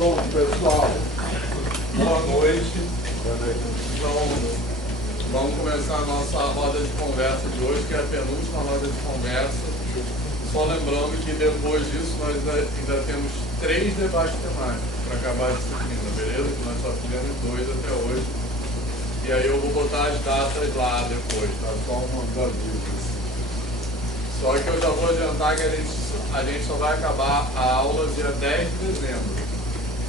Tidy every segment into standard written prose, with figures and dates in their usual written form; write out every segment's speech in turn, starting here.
Pronto, pessoal. Boa noite. Então, vamos começar a nossa roda de conversa de hoje, que é a penúltima roda de conversa. Só lembrando que depois disso nós ainda temos 3 debates temáticos para acabar a disciplina, beleza? Que nós só fizemos 2 até hoje. E aí eu vou botar as datas lá depois, tá? Só um aviso. Só que eu já vou adiantar que a gente só vai acabar a aula dia 10 de dezembro.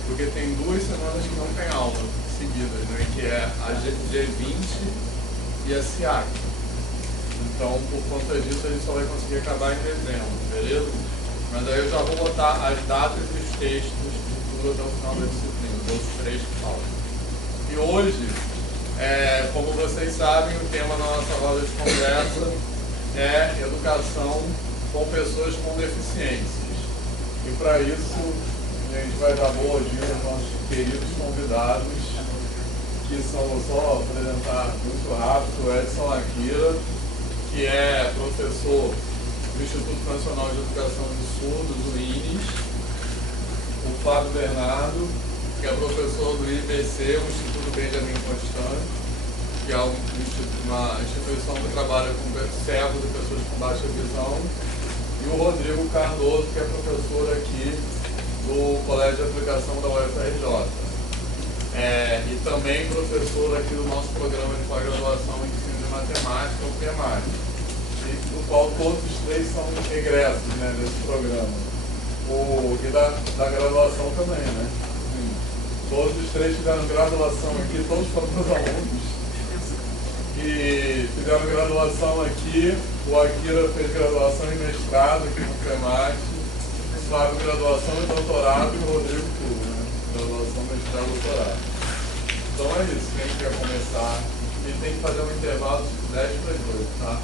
Porque tem 2 semanas que não tem aula seguidas, né? Que é a G20 e a SIAC. Então, por conta disso, a gente só vai conseguir acabar em dezembro, beleza? Mas aí eu já vou botar as datas e os textos de tudo até o final da disciplina, dos 3 que faltam. E hoje, como vocês sabem, o tema da nossa roda de conversa é educação com pessoas com deficiências. E para isso, a gente vai dar boa-vinda aos nossos queridos convidados, que são, vou só apresentar muito rápido, o Edson Akira, que é professor do Instituto Nacional de Educação de Surdos, o INES, o Fábio Bernardo, que é professor do IBC, o Instituto Benjamin Constant, que é uma instituição que trabalha com cegos e pessoas com baixa visão, e o Rodrigo Cardoso, que é professor aqui do Colégio de Aplicação da UFRJ. E também professor aqui do nosso programa de pós-graduação em ensino de matemática, o PEMAT, do qual todos os 3 são egressos, né, desse programa. E da graduação também, né? Todos os 3 fizeram graduação aqui, todos foram meus alunos. E fizeram graduação aqui, o Akira fez graduação e mestrado aqui no PEMAT, o Fábio graduação e doutorado, e o Rodrigo tudo, né? Graduação, mestrado e doutorado. Então é isso, quem quer começar, e tem que fazer um intervalo de 10 para 2, tá?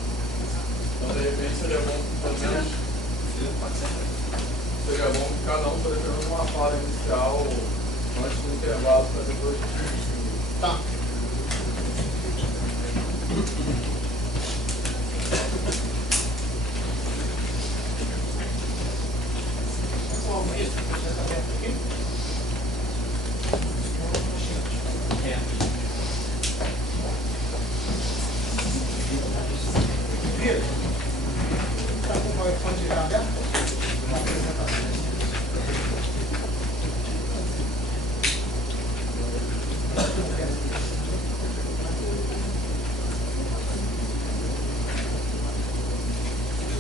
Então de repente seria bom, pelo menos, seria bom que cada um fazer pelo menos uma fala inicial antes do intervalo para depois. Tá.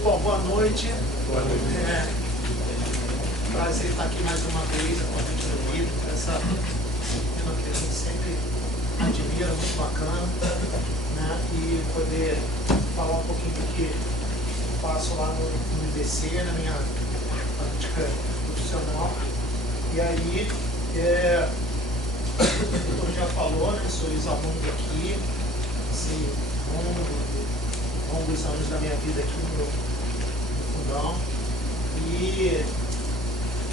Bom, boa noite. Prazer estar aqui mais uma vez com a gente do livro, essa disciplina que a gente sempre admira, muito bacana, né? E poder falar um pouquinho do que eu faço lá no IBC, na minha prática profissional. E aí, como já falou, né? Sou ex-aluno aqui, assim, longos anos da minha vida aqui no Fundão, e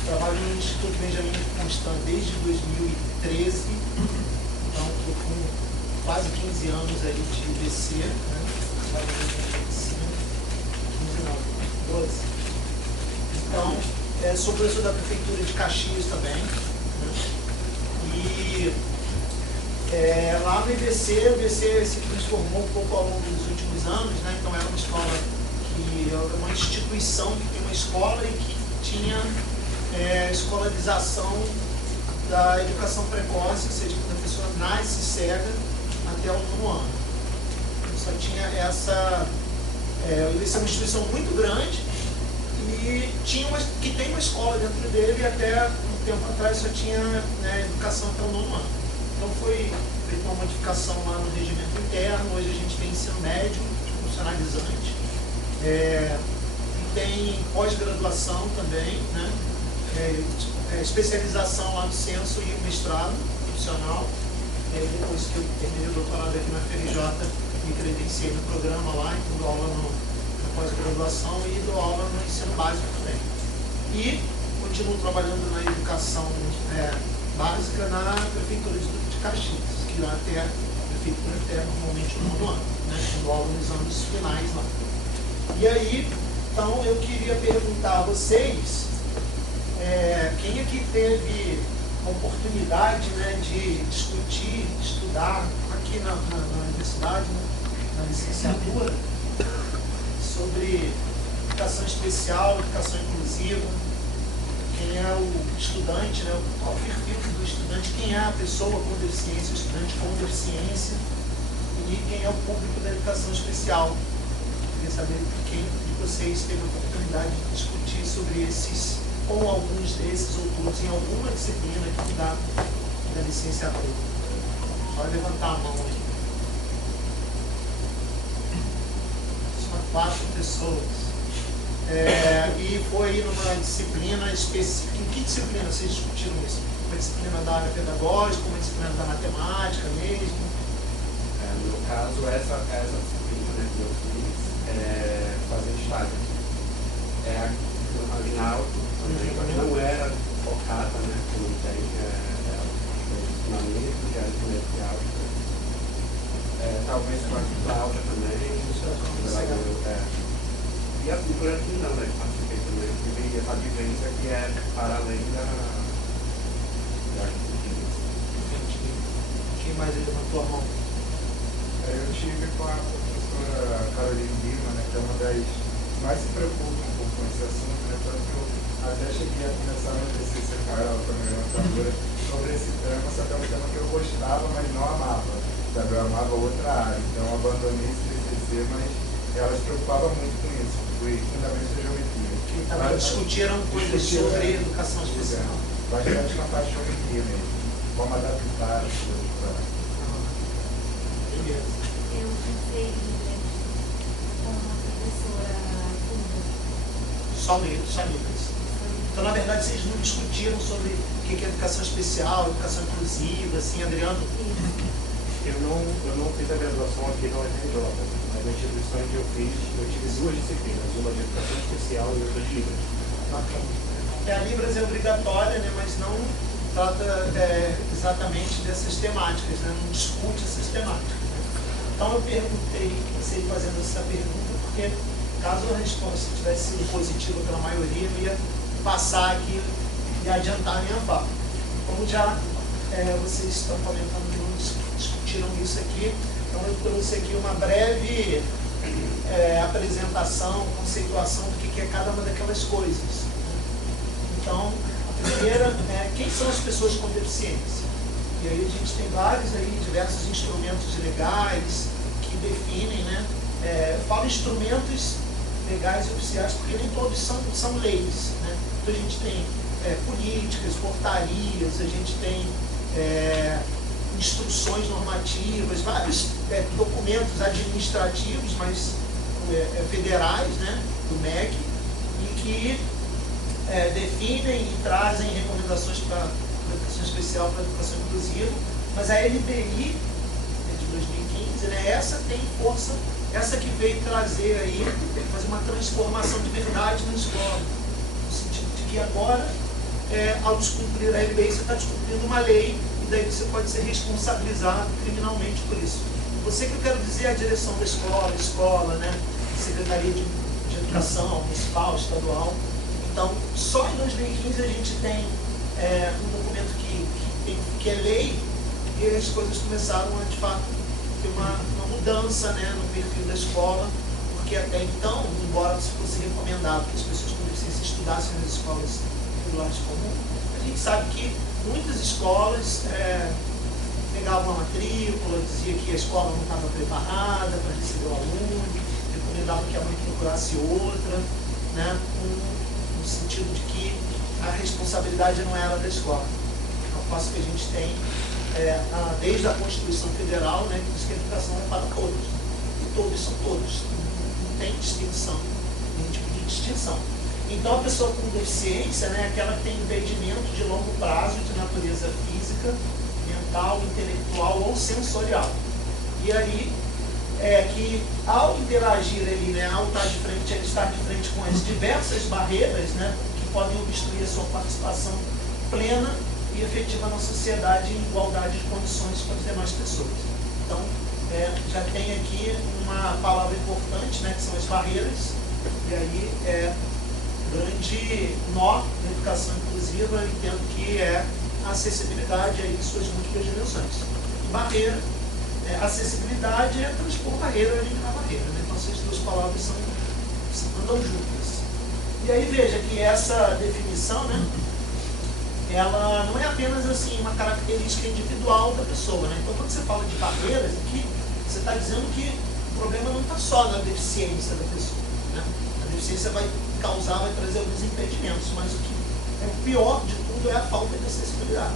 trabalho no Instituto Benjamin Constant desde 2013, então estou com quase 15 anos aí de IBC, né? Trabalho em medicina, 15 não, 12. Então, sou professor da Prefeitura de Caxias também, né? E lá no IBC, o IBC se transformou um pouco ao longo dos últimos anos, né? Então era uma escola que é uma instituição que tem uma escola e que tinha escolarização da educação precoce, ou seja, a pessoa nasce cega até o 9º ano. Então, só tinha essa. O IBC é uma instituição muito grande e que tem uma escola dentro dele, e até um tempo atrás só tinha educação até o 9º ano. Então foi feita uma modificação lá no regimento interno. Hoje a gente tem ensino médio, profissionalizante, e tem pós-graduação também, né? Especialização lá no censo e mestrado profissional. Depois que eu terminei o doutorado aqui na FRJ, me credenciei no programa lá, então dou aula na pós-graduação e dou aula no ensino básico também. E continuo trabalhando na educação básica na Prefeitura de Caxias, que lá até a Prefeitura até normalmente no 9º ano, né? Dou aula nos anos finais lá. E aí, então eu queria perguntar a vocês, quem aqui teve a oportunidade, né, de discutir, estudar aqui na universidade, né, na licenciatura, sobre educação especial, educação inclusiva, quem é o estudante, né, qual o perfil do estudante, quem é a pessoa com deficiência, o estudante com deficiência, e quem é o público da educação especial. Queria saber quem de vocês teve a oportunidade de discutir sobre esses, ou alguns desses, ou todos, em alguma disciplina aqui da licenciatura. Pode levantar a mão aí. Só 4 pessoas. E foi numa disciplina específica. Em que disciplina vocês discutiram isso? Uma disciplina da área pedagógica, uma disciplina da matemática mesmo? No meu caso, essa disciplina, né, que eu fiz, fazer estágio. Ali na alto também, mas não era focada, né, como tem, funcionamento de aritmética alta. Talvez com a Cláudia também. E assim, por aqui não, né, participei também, tive essa vivência que é para além da disciplina. Quem mais levantou a mão? Eu tive com a professora Caroline Lima, né, que é uma das que mais se preocupa um pouco com esse assunto, né, tanto que eu até cheguei a começar a TCC com ela, com a minha orientadora, sobre esse tema, só que é um tema que eu gostava, mas não amava, sabe? Eu amava outra área, então eu abandonei esse TCC, mas ela se preocupava muito com isso, foi fundamento da geometria. Discutiram coisas sobre educação especial. Bastante na parte de geometria mesmo, como adaptar as coisas para... Beleza. Eu pensei com uma professora Funda. Só livros. Então, na verdade, vocês não discutiram sobre o que é educação especial, educação inclusiva, assim, Adriano? Eu não fiz a graduação aqui na UFRJ, mas na instituição que eu fiz, eu tive 2 disciplinas, uma de educação especial e outra de Libras. A Libras é obrigatória, né, mas não trata exatamente dessas temáticas, né, não discute essas temáticas. Então eu perguntei, comecei fazendo essa pergunta, porque caso a resposta tivesse sido positiva pela maioria, eu ia passar aqui e adiantar a minha fala. Como já vocês estão comentando que não discutiram isso aqui, então eu trouxe aqui uma breve apresentação, conceituação do que é cada uma daquelas coisas. Então, a primeira é quem são as pessoas com deficiência. E aí a gente tem vários aí, diversos instrumentos legais que definem, né? Falo instrumentos legais e oficiais porque nem todos são leis, né? Então a gente tem políticas, portarias, a gente tem instruções normativas, vários documentos administrativos, mas federais, né? Do MEC, e que definem e trazem recomendações para educação especial, para educação inclusiva, mas a LDI de 2015, né, essa tem força, essa que veio trazer aí, fazer uma transformação de verdade na escola, no sentido de que agora, ao descumprir a LDI, você está descumprindo uma lei, e daí você pode ser responsabilizado criminalmente por isso. Você que eu quero dizer é a direção da escola, né, Secretaria de Educação Municipal, Estadual. Então, só em 2015 a gente tem um documento que é lei, e as coisas começaram a, de fato, ter uma mudança, né, no perfil da escola, porque até então, embora fosse recomendado que as pessoas com deficiência estudassem nas escolas regulares comuns, a gente sabe que muitas escolas pegavam a matrícula, dizia que a escola não estava preparada para receber o aluno, recomendava que a mãe procurasse outra, né, no sentido de que a responsabilidade não era da escola. Ao passo que a gente tem, desde a Constituição Federal, né, que diz que a educação é para todos. E todos são todos. Não tem distinção, nenhum tipo de distinção. Então, a pessoa com deficiência, né, é aquela que tem impedimento de longo prazo de natureza física, mental, intelectual ou sensorial. E aí, que ao interagir ali, né, ao estar de frente, ele está de frente com as diversas barreiras, né, que podem obstruir a sua participação plena e efetiva na sociedade em igualdade de condições com as demais pessoas. Então, já tem aqui uma palavra importante, né, que são as barreiras, e aí grande nó na educação inclusiva, eu entendo que a acessibilidade aí em suas múltiplas dimensões. E barreira, acessibilidade é transpor barreira, eliminar barreira, né? Então essas duas palavras andam juntas. E aí veja que essa definição, né, ela não é apenas assim uma característica individual da pessoa, né? Então quando você fala de barreiras aqui, você está dizendo que o problema não está só na deficiência da pessoa, né? A deficiência vai trazer alguns impedimentos, mas o que é o pior de tudo é a falta de acessibilidade.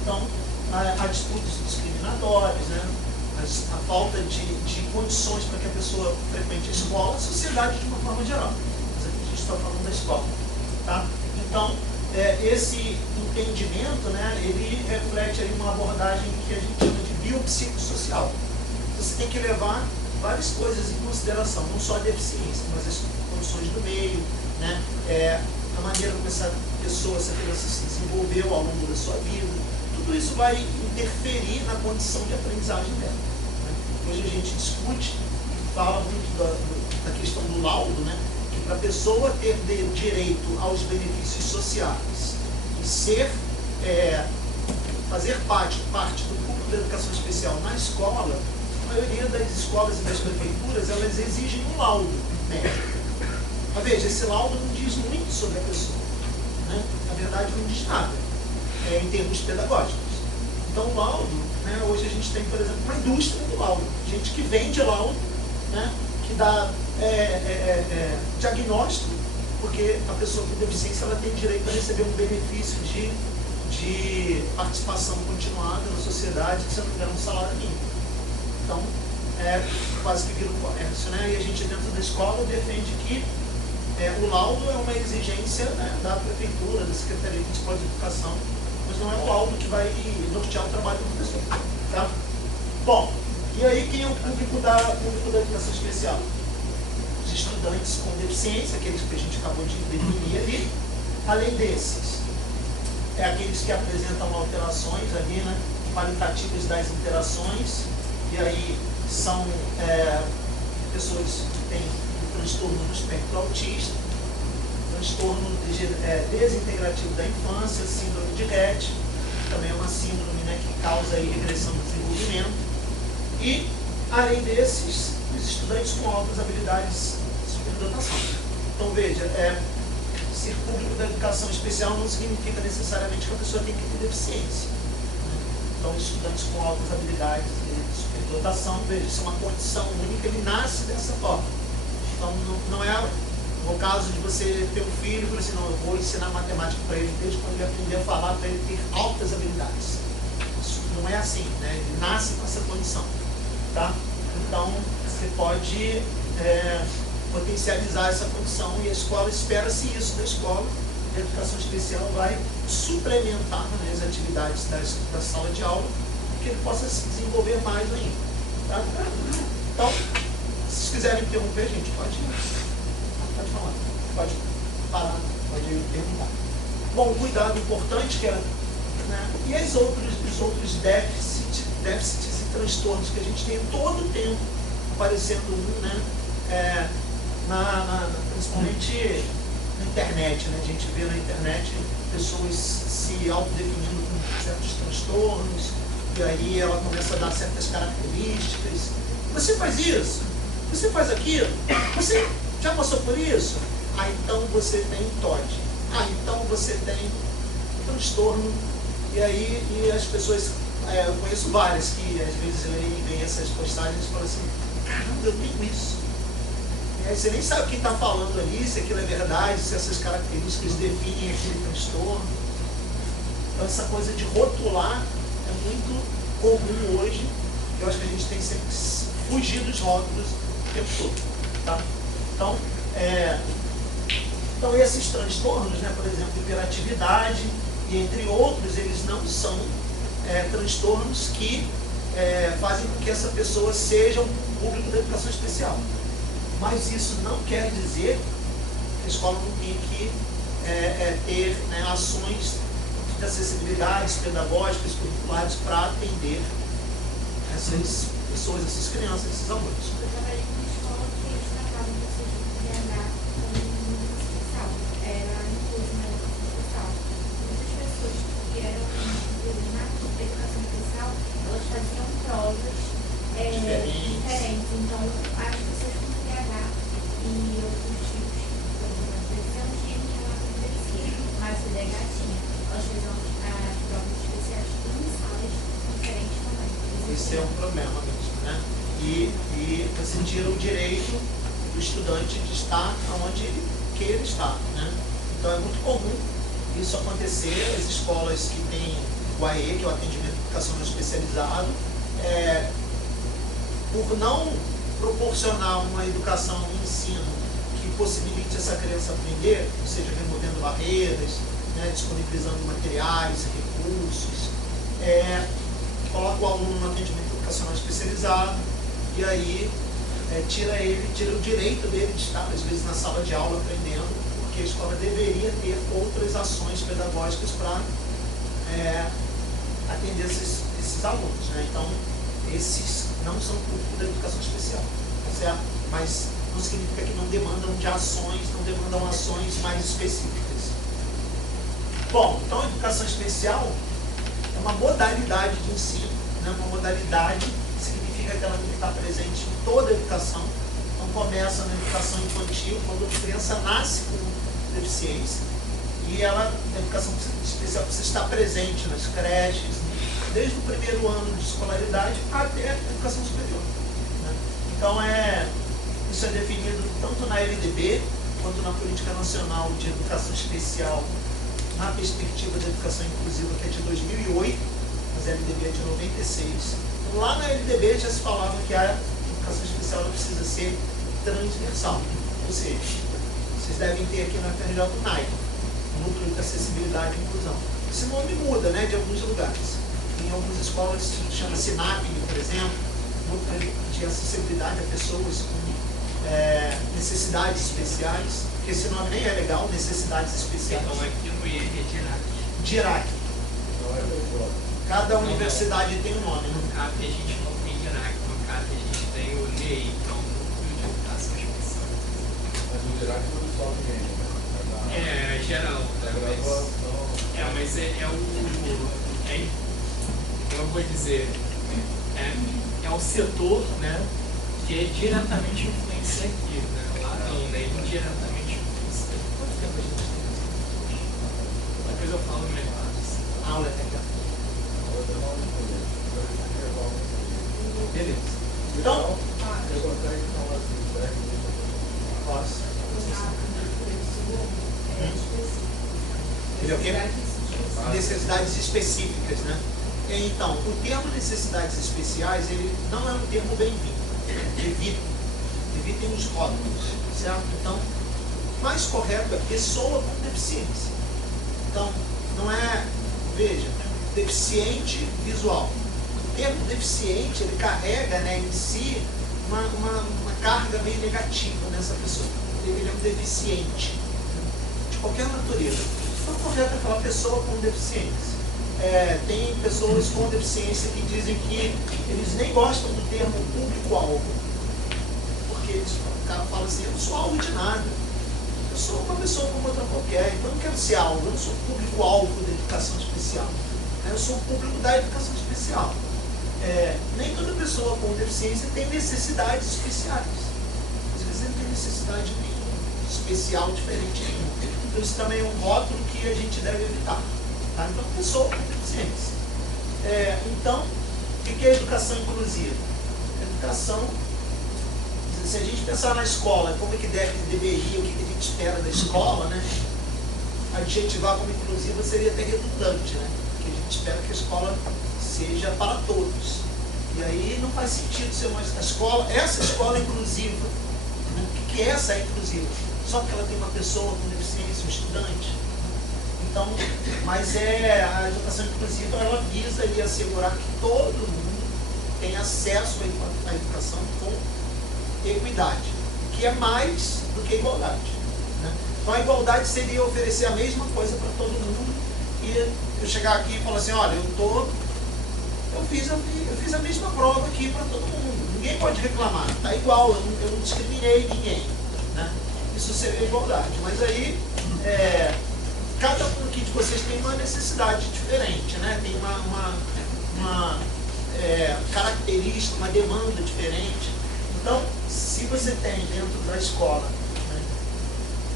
Então, há disputas discriminatórios, né? A falta de condições para que a pessoa frequente a escola, a sociedade de uma forma geral. Mas aqui a gente está falando da escola. Tá? Então, esse entendimento, né, ele reflete aí uma abordagem que a gente chama de biopsicossocial. Você tem que levar várias coisas em consideração, não só a deficiência, mas as condições do meio, né, a maneira como essa criança se desenvolveu ao longo da sua vida. Tudo isso vai interferir na condição de aprendizagem dela. Né? Hoje a gente discute e fala muito da questão do laudo, né, que para a pessoa ter direito aos benefícios sociais e fazer parte do público da educação especial na escola, a maioria das escolas e das prefeituras, elas exigem um laudo médico. Mas veja, esse laudo não diz muito sobre a pessoa, né? Na verdade não diz nada, em termos pedagógicos. Então o laudo, né, hoje a gente tem, por exemplo, uma indústria do laudo, gente que vende laudo, né, que dá diagnóstico, porque a pessoa com deficiência ela tem direito a receber um benefício de participação continuada na sociedade, que se não tiver um salário mínimo. Então, quase que vira um comércio, né? E a gente dentro da escola defende que o laudo é uma exigência, né, da prefeitura, da Secretaria Municipal de Educação, mas não é o laudo que vai nortear o trabalho do professor. Tá? Bom, e aí quem é o público da educação especial? Os estudantes com deficiência, aqueles que a gente acabou de definir ali. Além desses, aqueles que apresentam alterações ali, né, qualitativas das interações, e aí são pessoas que têm o transtorno do espectro autista, transtorno desintegrativo da infância, síndrome de Rett, também é uma síndrome, né, que causa aí regressão do desenvolvimento. E, além desses, os estudantes com altas habilidades de superdotação. Então, veja, ser público da educação especial não significa necessariamente que a pessoa tem que ter deficiência. Então, estudantes com altas habilidades de superdotação, veja, isso é uma condição única, ele nasce dessa forma. Então, não é o caso de você ter um filho e falar assim, não, eu vou ensinar matemática para ele desde quando ele aprender a falar, para ele ter altas habilidades. Isso não é assim, né? Ele nasce com essa condição. Tá? Então, você pode potencializar essa condição e a escola, espera-se isso da escola. A educação especial vai suplementar, né, as atividades da sala de aula, para que ele possa se desenvolver mais ainda. Tá? Então, se vocês quiserem interromper, gente, pode falar, pode parar, pode perguntar. Bom, um cuidado importante que né, e os outros déficits e transtornos que a gente tem todo o tempo aparecendo, né, principalmente na internet, né? A gente vê na internet pessoas se autodefinindo com certos transtornos, e aí ela começa a dar certas características. Você faz isso? Você faz aquilo? Você já passou por isso? Ah, então você tem TOD. Ah, então você tem transtorno. E aí as pessoas, eu conheço várias que às vezes leem essas postagens e falam assim, caramba, eu tenho isso. E aí você nem sabe quem está falando ali, se aquilo é verdade, se essas características definem aquele transtorno. Então essa coisa de rotular é muito comum hoje. Eu acho que a gente tem sempre que fugir dos rótulos o tempo todo. Tá? Então esses transtornos, né, por exemplo, hiperatividade e entre outros, eles não são transtornos que fazem com que essa pessoa seja um público da educação especial. Mas isso não quer dizer que a escola não tem que ter, né, ações de acessibilidade pedagógicas, curriculares para atender essas pessoas, essas crianças, esses alunos. Eu trabalhei em uma escola que eles tratavam pessoas de TDAH como educação especial. Era incluso na educação especial. Muitas pessoas que eram provas diferentes. Então, as pessoas com PH e outros tipos, por exemplo, eu não tinha que falar com medicina, mas o DH tinha. Às vezes, as provas especiais em salas diferentes também. Isso é um problema mesmo, né? E você tira o direito do estudante de estar onde ele queira estar, né? Então é muito comum isso acontecer. As escolas que têm o AE, que é o atendimento educacional especializado, por não proporcionar uma educação, um ensino que possibilite essa criança aprender, ou seja, removendo barreiras, né, disponibilizando materiais, recursos, coloca o aluno no atendimento educacional especializado e aí tira o direito dele de estar, às vezes, na sala de aula aprendendo, porque a escola deveria ter outras ações pedagógicas para atender esses alunos, né? Então, esses não são público da educação especial, certo? Mas não significa que não demandam de ações, não demandam ações mais específicas. Bom, então a educação especial é uma modalidade de ensino, né? Uma modalidade significa que ela tem que estar presente em toda a educação. Então começa na educação infantil, quando a criança nasce com deficiência, e a educação especial precisa estar presente nas creches, desde o primeiro ano de escolaridade até a educação superior, né? Então isso é definido tanto na LDB quanto na Política Nacional de Educação Especial, na perspectiva da educação inclusiva, que é de 2008, mas a LDB é de 96. Lá na LDB já se falava que a educação especial ela precisa ser transversal, ou seja, vocês devem ter aqui na FRJ o NAI, Núcleo de Acessibilidade e Inclusão. Esse nome muda, né, de alguns lugares. Em algumas escolas chama SINAP, por exemplo, Núcleo de Acessibilidade a pessoas com necessidades especiais, porque esse nome nem é legal, necessidades especiais. Então aqui no IE é DIRAC. Cada universidade tem um nome, né? No CAP a gente não tem DIRAC, no CAP a gente tem o NEI, que é o Núcleo de Educação Especial. Mas o DIRAC não só ninguém, né? É geral, né? Mas como eu vou dizer, é o setor, né, que é diretamente influencia aqui, né? Lá não, né? Indiretamente influencia. Quanto tempo a gente tem? Depois eu falo melhor. A aula é legal. Beleza. Então, posso. Ele é o quê? Necessidades específicas, né? Então, o termo necessidades especiais, ele não é um termo bem-vindo. Evitem os rótulos, certo? Então, o mais correto é pessoa com deficiência. Então, não é, veja, deficiente visual. O termo deficiente, ele carrega, né, em si uma carga meio negativa nessa pessoa. Ele é um deficiente, de qualquer natureza. Então, o correto é falar pessoa com deficiência. Tem pessoas com deficiência que dizem que eles nem gostam do termo público-alvo. Porque o cara fala assim, eu não sou alvo de nada. Eu sou uma pessoa como outra qualquer, então eu não quero ser alvo, eu não sou público-alvo da educação especial. Eu sou o público da educação especial. Nem toda pessoa com deficiência tem necessidades especiais. Às vezes ele tem necessidade especial diferente nenhuma. Então isso também é um rótulo que a gente deve evitar. Tá? Então, pessoa com deficiência. Então, o que é educação inclusiva? Educação, se a gente pensar na escola, como é que deveria, o que a gente espera da escola, né? Adjetivar como inclusiva seria até redundante, né? Porque a gente espera que a escola seja para todos. E aí não faz sentido ser uma escola, essa escola inclusiva. Né? O que é essa inclusiva? Só porque ela tem uma pessoa com deficiência, um estudante. Então, mas a educação inclusiva, ela visa ali assegurar que todo mundo tem acesso à educação com equidade, que é mais do que igualdade. Né? Então, a igualdade seria oferecer a mesma coisa para todo mundo e eu chegar aqui e falar assim, olha, eu fiz a mesma prova aqui para todo mundo, ninguém pode reclamar, está igual, eu não discriminei ninguém. Né? Isso seria igualdade, mas aí cada um aqui de vocês tem uma necessidade diferente, né? Tem uma característica, uma demanda diferente. Então, se você tem dentro da escola, né,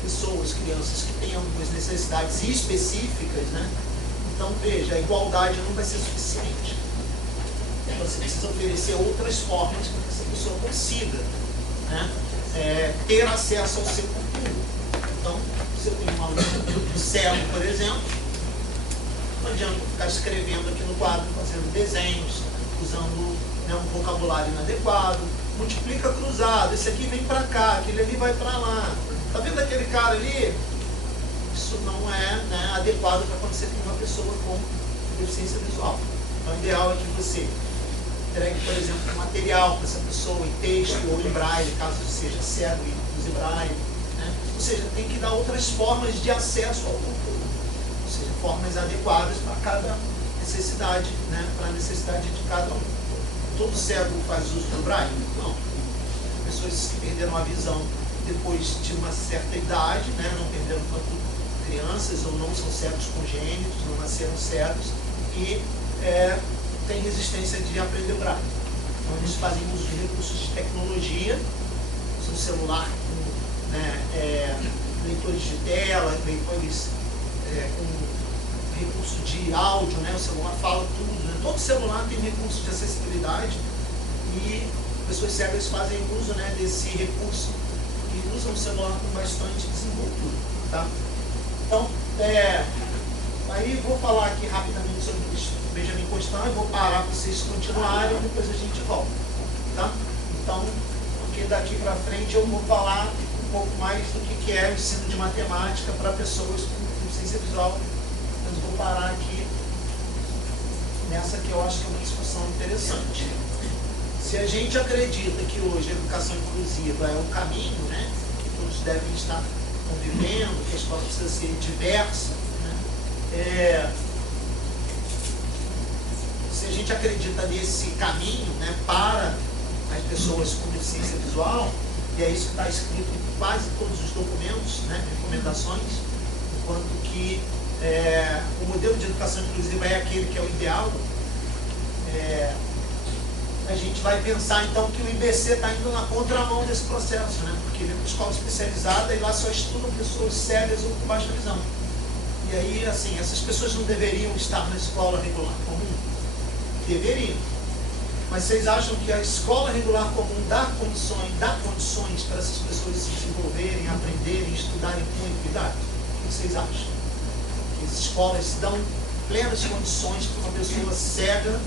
pessoas, crianças que têm algumas necessidades específicas, né, então veja, a igualdade não vai ser suficiente. Você precisa oferecer outras formas para que essa pessoa consiga, né, ter acesso ao seu conteúdo. Então, se eu tenho um aluno cego, por exemplo, não adianta ficar escrevendo aqui no quadro, fazendo desenhos, usando, né, um vocabulário inadequado. Multiplica cruzado, esse aqui vem para cá, aquele ali vai para lá. Tá vendo aquele cara ali? Isso não é, né, adequado para quando você tem uma pessoa com deficiência visual. Então, o ideal é que você entregue, por exemplo, um material para essa pessoa em texto ou em braille, caso seja cego e use braille, né? Ou seja, tem que dar outras formas de acesso ao conteúdo, ou seja, formas adequadas para cada necessidade, né? Para a necessidade de cada um. Todo cego faz uso do braille? Não. Pessoas que perderam a visão depois de uma certa idade, né? Não perderam tanto crianças ou não são cegos congênitos, não nasceram cegos e tem resistência de aprender braille. Então eles fazem uso de recursos de tecnologia, seu celular com, né, leitores de tela, leitores com recurso de áudio, né? O celular fala tudo, né? Todo celular tem recurso de acessibilidade e pessoas cegas fazem uso, né, desse recurso e usam o celular com bastante desenvoltura, tá? Então, aí vou falar aqui rapidamente sobre o Benjamin Constant e vou parar para vocês continuarem e depois a gente volta, tá? Então, porque daqui para frente eu vou falar um pouco mais do que é o ensino de matemática para pessoas com deficiência visual, mas eu vou parar aqui nessa que eu acho que é uma discussão interessante. Se a gente acredita que hoje a educação inclusiva é o caminho, né, que todos devem estar convivendo, que a escola precisa ser diversa, né, se a gente acredita nesse caminho, né, para as pessoas com deficiência visual, e é isso que está escrito em quase todos os documentos, né, recomendações, enquanto que o modelo de educação inclusiva é aquele que é o ideal, a gente vai pensar então que o IBC está indo na contramão desse processo, né? Porque ele é uma escola especializada e lá só estudam pessoas cegas ou com baixa visão. E aí, assim, essas pessoas não deveriam estar na escola regular comum? Deveriam. Mas vocês acham que a escola regular comum dá condições para essas pessoas se desenvolverem, aprenderem, estudarem com equidade? O que vocês acham? Que as escolas dão plenas condições para uma pessoa cega,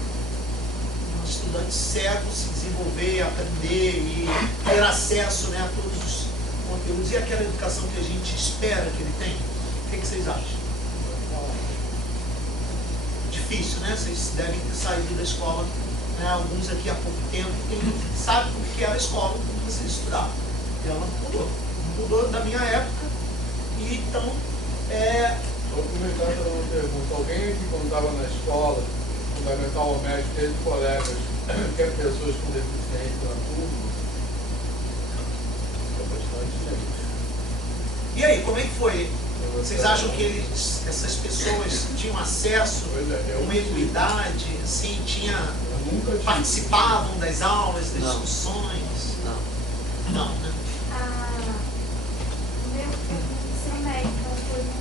um estudante cego, se desenvolver, aprender e ter acesso, né, a todos os conteúdos e aquela educação que a gente espera que ele tenha? O que vocês acham? Difícil, né? Vocês devem ter saído da escola, né, alguns aqui há pouco tempo, quem sabe o que era a escola quando vocês estudavam. E ela mudou da minha época, e então Vou comentar uma pergunta. Alguém que quando estava na escola, fundamental ou médio, teve colegas que eram pessoas com deficiência na turma? É bastante gente. E aí, como é que foi? Vocês acham que essas pessoas tinham acesso a uma equidade, assim, participavam das aulas, das discussões? Não, né? O meu ensino médico foi no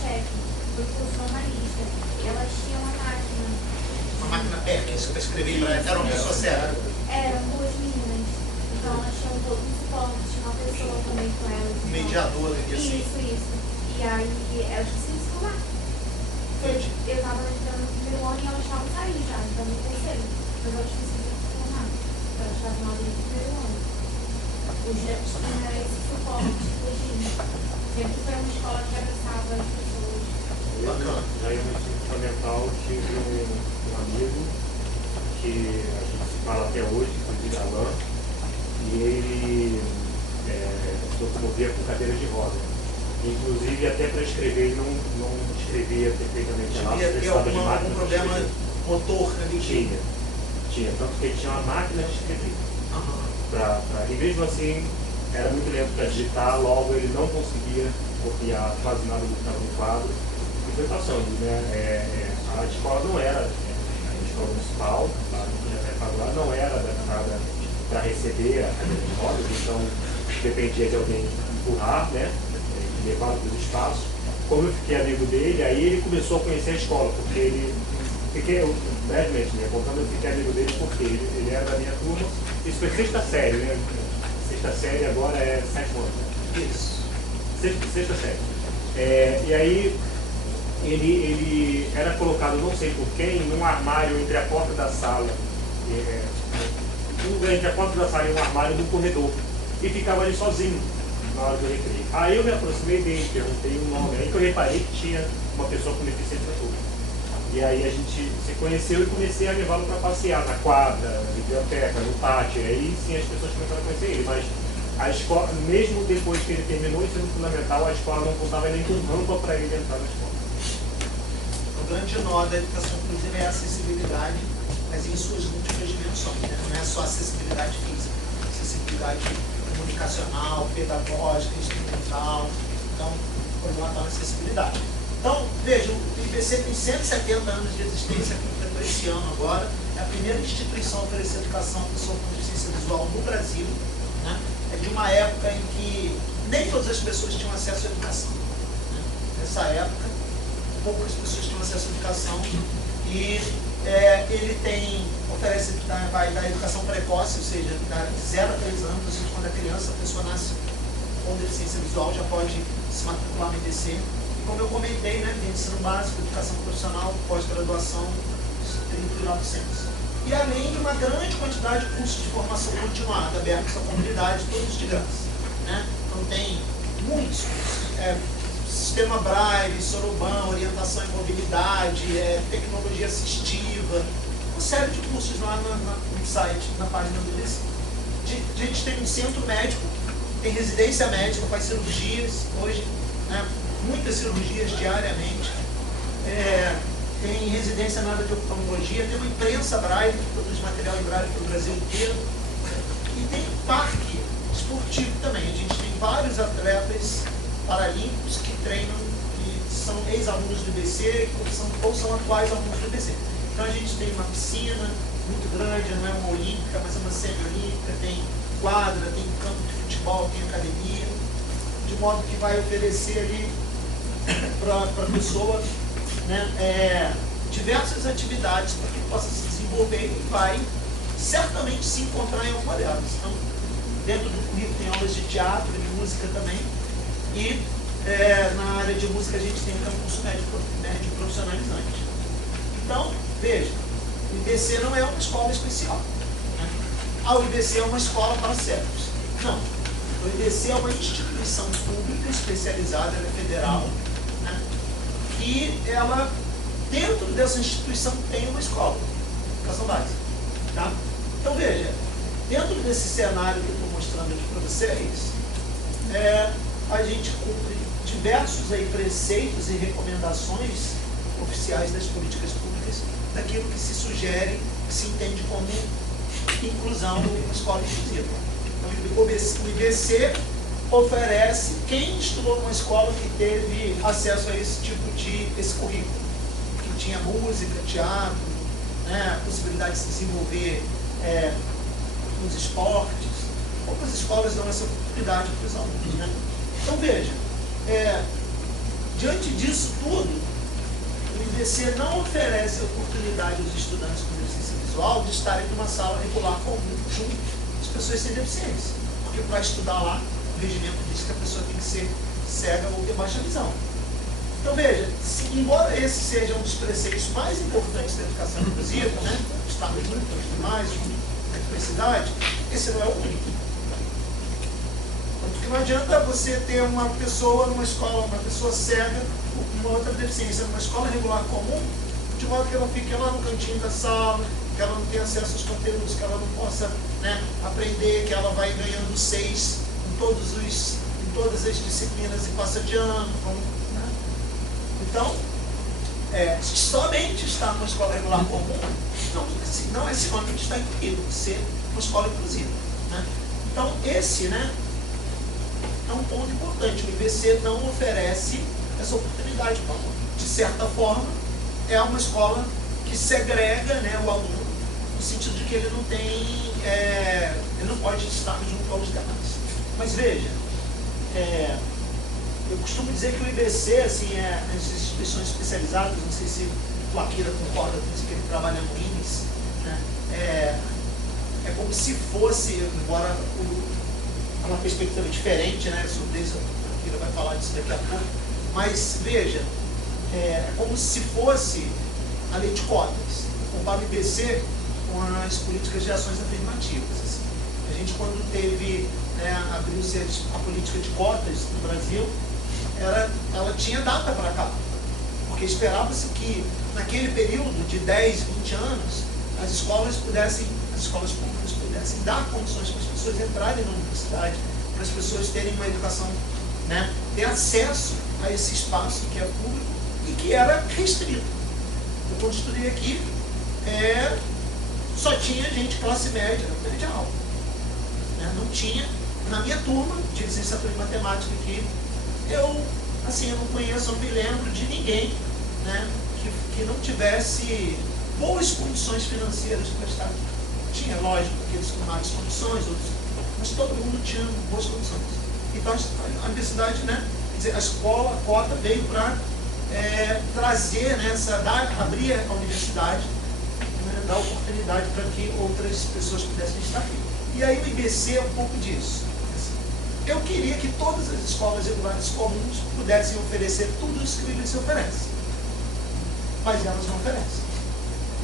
chefe, foi curso normalista. Elas tinham uma máquina. Uma máquina isso para escrever, era uma pessoa cega? Eram duas meninas. Então elas tinham todo um suporte, tinha uma pessoa também com elas. Um mediador ali, assim. Isso. E aí elas precisam se formar. Eu estava entrando no primeiro ano e elas estavam saindo já, então no terceiro. Mas elas precisam se formar. Elas estavam lá no primeiro ano. O GEPS tinha esse suporte legítimo. Sempre foi uma escola que abraçava as pessoas. Bacana. Já no ensino fundamental tive um amigo que a gente se fala até hoje, inclusive Alain, e ele se locomovia com cadeira de roda. Inclusive, até para escrever, ele não escrevia perfeitamente lá. Devia ter algum problema motor ali? Tinha. Tanto que ele tinha uma máquina de escrever. E mesmo assim, era muito lento para digitar, logo ele não conseguia copiar quase nada do que estava no quadro. E foi passando, né? A escola não era, a escola municipal, lá no Itaguá, não era adaptada para receber a cadeira de rodas, então dependia de alguém empurrar, né, levar para os espaços. Como eu fiquei amigo dele, aí ele começou a conhecer a escola, porque ele, brevemente, né, contando, eu fiquei amigo dele porque ele era da minha turma, isso foi sexta série, né, sexta série agora é 7 anos, né? Isso. Sexta série. E aí ele era colocado, não sei por quem, num armário entre a porta da sala, entre a porta da sala e um armário no corredor, e ficava ali sozinho na hora do recreio. Aí eu me aproximei dele, perguntei o nome, aí que eu reparei que tinha uma pessoa com deficiência na turma. E aí a gente se conheceu e comecei a levá-lo para passear na quadra, na biblioteca, no pátio. E aí sim as pessoas começaram a conhecer ele, mas a escola, mesmo depois que ele terminou o ensino fundamental, a escola não contava nem com rampa para ele entrar na escola. O grande nó da educação inclusiva é a acessibilidade, mas em suas múltiplas dimensões, né? Não é só acessibilidade física, acessibilidade comunicacional, pedagógica, instrumental. Então, vamos lá para a acessibilidade. Então, veja, o IBC tem 170 anos de existência, completou esse ano agora. É a primeira instituição a oferecer educação à pessoa com deficiência visual no Brasil. Né? É de uma época em que nem todas as pessoas tinham acesso à educação. Né? Nessa época, poucas pessoas tinham acesso à educação e ele oferece da educação precoce, ou seja, de 0 a 3 anos, ou seja, quando a criança, a pessoa nasce com deficiência visual, já pode se matricular no IBC. E como eu comentei, né, tem ensino básico, educação profissional, pós-graduação, 30.900. E além de uma grande quantidade de cursos de formação continuada, abertos à comunidade, todos de graça. Né? Então tem muitos cursos. Sistema Braille, Soroban, orientação em mobilidade, tecnologia assistiva, uma série de cursos lá no site, na página do IBC. A gente tem um centro médico, tem residência médica, faz cirurgias hoje, né? Muitas cirurgias diariamente. Tem residência na área de oftalmologia, tem uma imprensa Braille, que produz material em Braille para o Brasil inteiro. E tem parque esportivo também. A gente tem vários atletas paralímpicos que treinam, que são ex-alunos do IBC ou são atuais alunos do IBC. Então a gente tem uma piscina muito grande, não é uma olímpica, mas é uma semi-olímpica, tem quadra, tem campo de futebol, tem academia, de modo que vai oferecer ali para a pessoa, né, diversas atividades para que possa se desenvolver e vai certamente se encontrar em alguma delas. Então, dentro do currículo tem aulas de teatro, de música também. E na área de música a gente tem um curso médio profissionalizante. Então, veja, o IBC não é uma escola especial. Né? O IBC é uma escola para cegos. Não. O IBC é uma instituição pública especializada, ela é federal, né? E ela, dentro dessa instituição, tem uma escola, educação básica. Tá? Então, veja, dentro desse cenário que eu estou mostrando aqui para vocês, a gente cumpre diversos preceitos e recomendações oficiais das políticas públicas, daquilo que se sugere, que se entende como inclusão na escola inclusiva. Então, o IBC oferece, quem estudou numa escola que teve acesso a esse tipo esse currículo, que tinha música, teatro, né, possibilidade de se desenvolver nos esportes, poucas escolas dão essa oportunidade para os alunos. Né? Então veja, diante disso tudo, o IBC não oferece a oportunidade aos estudantes com deficiência visual de estarem numa sala regular comum junto às pessoas sem deficiência. Porque para estudar lá, o regimento diz que a pessoa tem que ser cega ou ter baixa visão. Então veja, embora esse seja um dos preceitos mais importantes da educação inclusiva, né, estar junto aos demais, junto à diversidade, esse não é o único. Porque não adianta você ter uma pessoa numa escola, uma pessoa cega, com uma outra deficiência, numa escola regular comum, de modo que ela fique lá no cantinho da sala, que ela não tenha acesso aos conteúdos, que ela não possa, né, aprender, que ela vai ganhando 6 em todas as disciplinas e passa de ano. Né? Então, somente estar numa escola regular comum não é sinônimo de estar incluído, de ser uma escola inclusiva. Né? Então, esse, né, é um ponto importante. O IBC não oferece essa oportunidade para o aluno. De certa forma, é uma escola que segrega, né, o aluno, no sentido de que ele não tem, ele não pode estar junto aos demais. Mas veja, eu costumo dizer que o IBC, assim, as instituições especializadas, não sei se o Akira concorda com isso, que ele trabalha no INES, né, é como se fosse, embora é uma perspectiva diferente, né, sobre isso, a Akira vai falar disso daqui a pouco, mas veja, é como se fosse a lei de cotas. Compara o IBC com as políticas de ações afirmativas. Assim. A gente, quando teve, abriu-se a política de cotas no Brasil, ela tinha data para acabar. Porque esperava-se que, naquele período de 10, 20 anos, as escolas públicas pudessem dar condições para as pessoas entrarem na universidade, para as pessoas terem uma educação, né, ter acesso a esse espaço que é público e que era restrito. Eu, quando estudei aqui, só tinha gente classe média alta. Né? Não tinha, na minha turma de licenciatura em matemática aqui, eu não conheço, não me lembro de ninguém, né, que não tivesse boas condições financeiras para estar aqui. Tinha, lógico, aqueles com mais condições, outros, mas todo mundo tinha boas condições. Então a universidade, né, quer dizer, a escola, a cota veio para trazer, né, abrir a universidade, né, dar oportunidade para que outras pessoas pudessem estar aqui. E aí o IBC é um pouco disso. Eu queria que todas as escolas regulares comuns pudessem oferecer tudo isso que o IBC oferece. Mas elas não oferecem.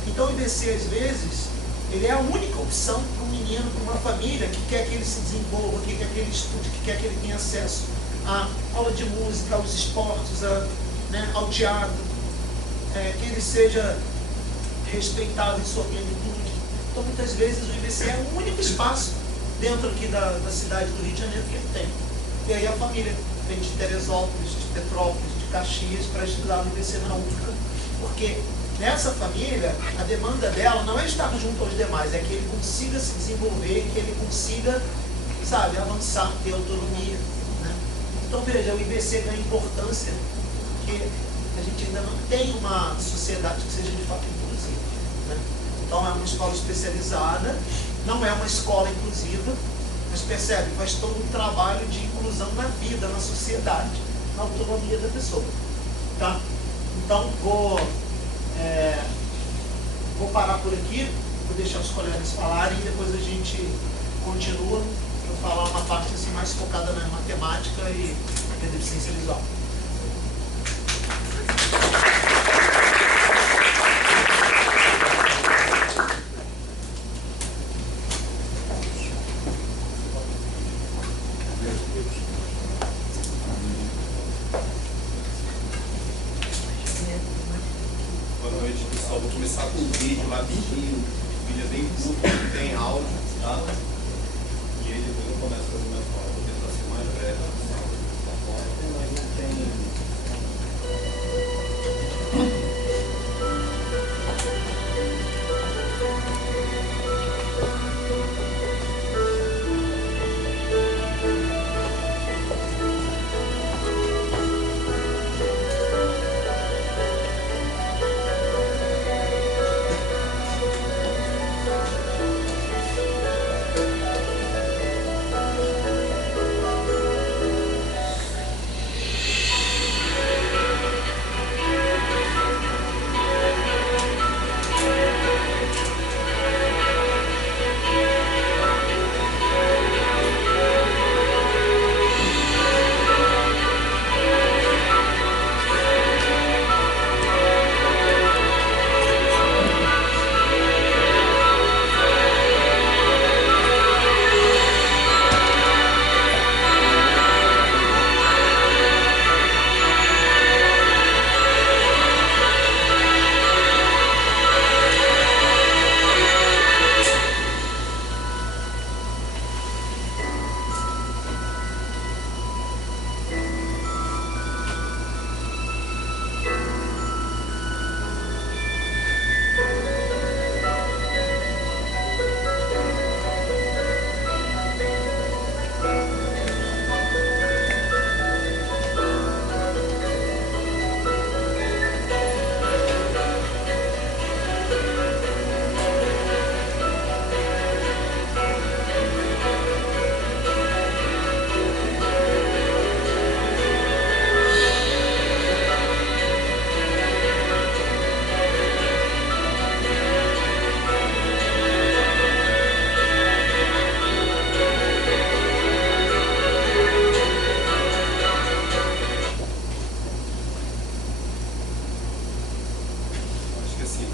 Então o IBC, às vezes, ele é a única opção para um menino, para uma família que quer que ele se desenvolva, que quer que ele estude, que quer que ele tenha acesso à aula de música, aos esportes, ao teatro, que ele seja respeitado em sua plenitude. Então, muitas vezes, o IBC é o único espaço dentro aqui da cidade do Rio de Janeiro que ele tem. E aí a família vem de Teresópolis, de Petrópolis, de Caxias para estudar no IBC na UFCA, porque nessa família, a demanda dela não é estar junto aos demais, é que ele consiga se desenvolver, que ele consiga, avançar, ter autonomia. Né? Então, veja, o IBC ganha importância porque a gente ainda não tem uma sociedade que seja de fato inclusiva. Né? Então, é uma escola especializada, não é uma escola inclusiva, mas percebe, faz todo um trabalho de inclusão na vida, na sociedade, na autonomia da pessoa. Tá? Então, vou parar por aqui, vou deixar os colegas falarem e depois a gente continua para falar uma parte assim, mais focada na matemática e na deficiência visual. Boa noite, pessoal. Vou começar com um vídeo rapidinho. O vídeo é bem curto, não tem áudio, tá? E aí depois eu começo a fazer minha fala. Vou tentar ser mais breve. Mas não tem...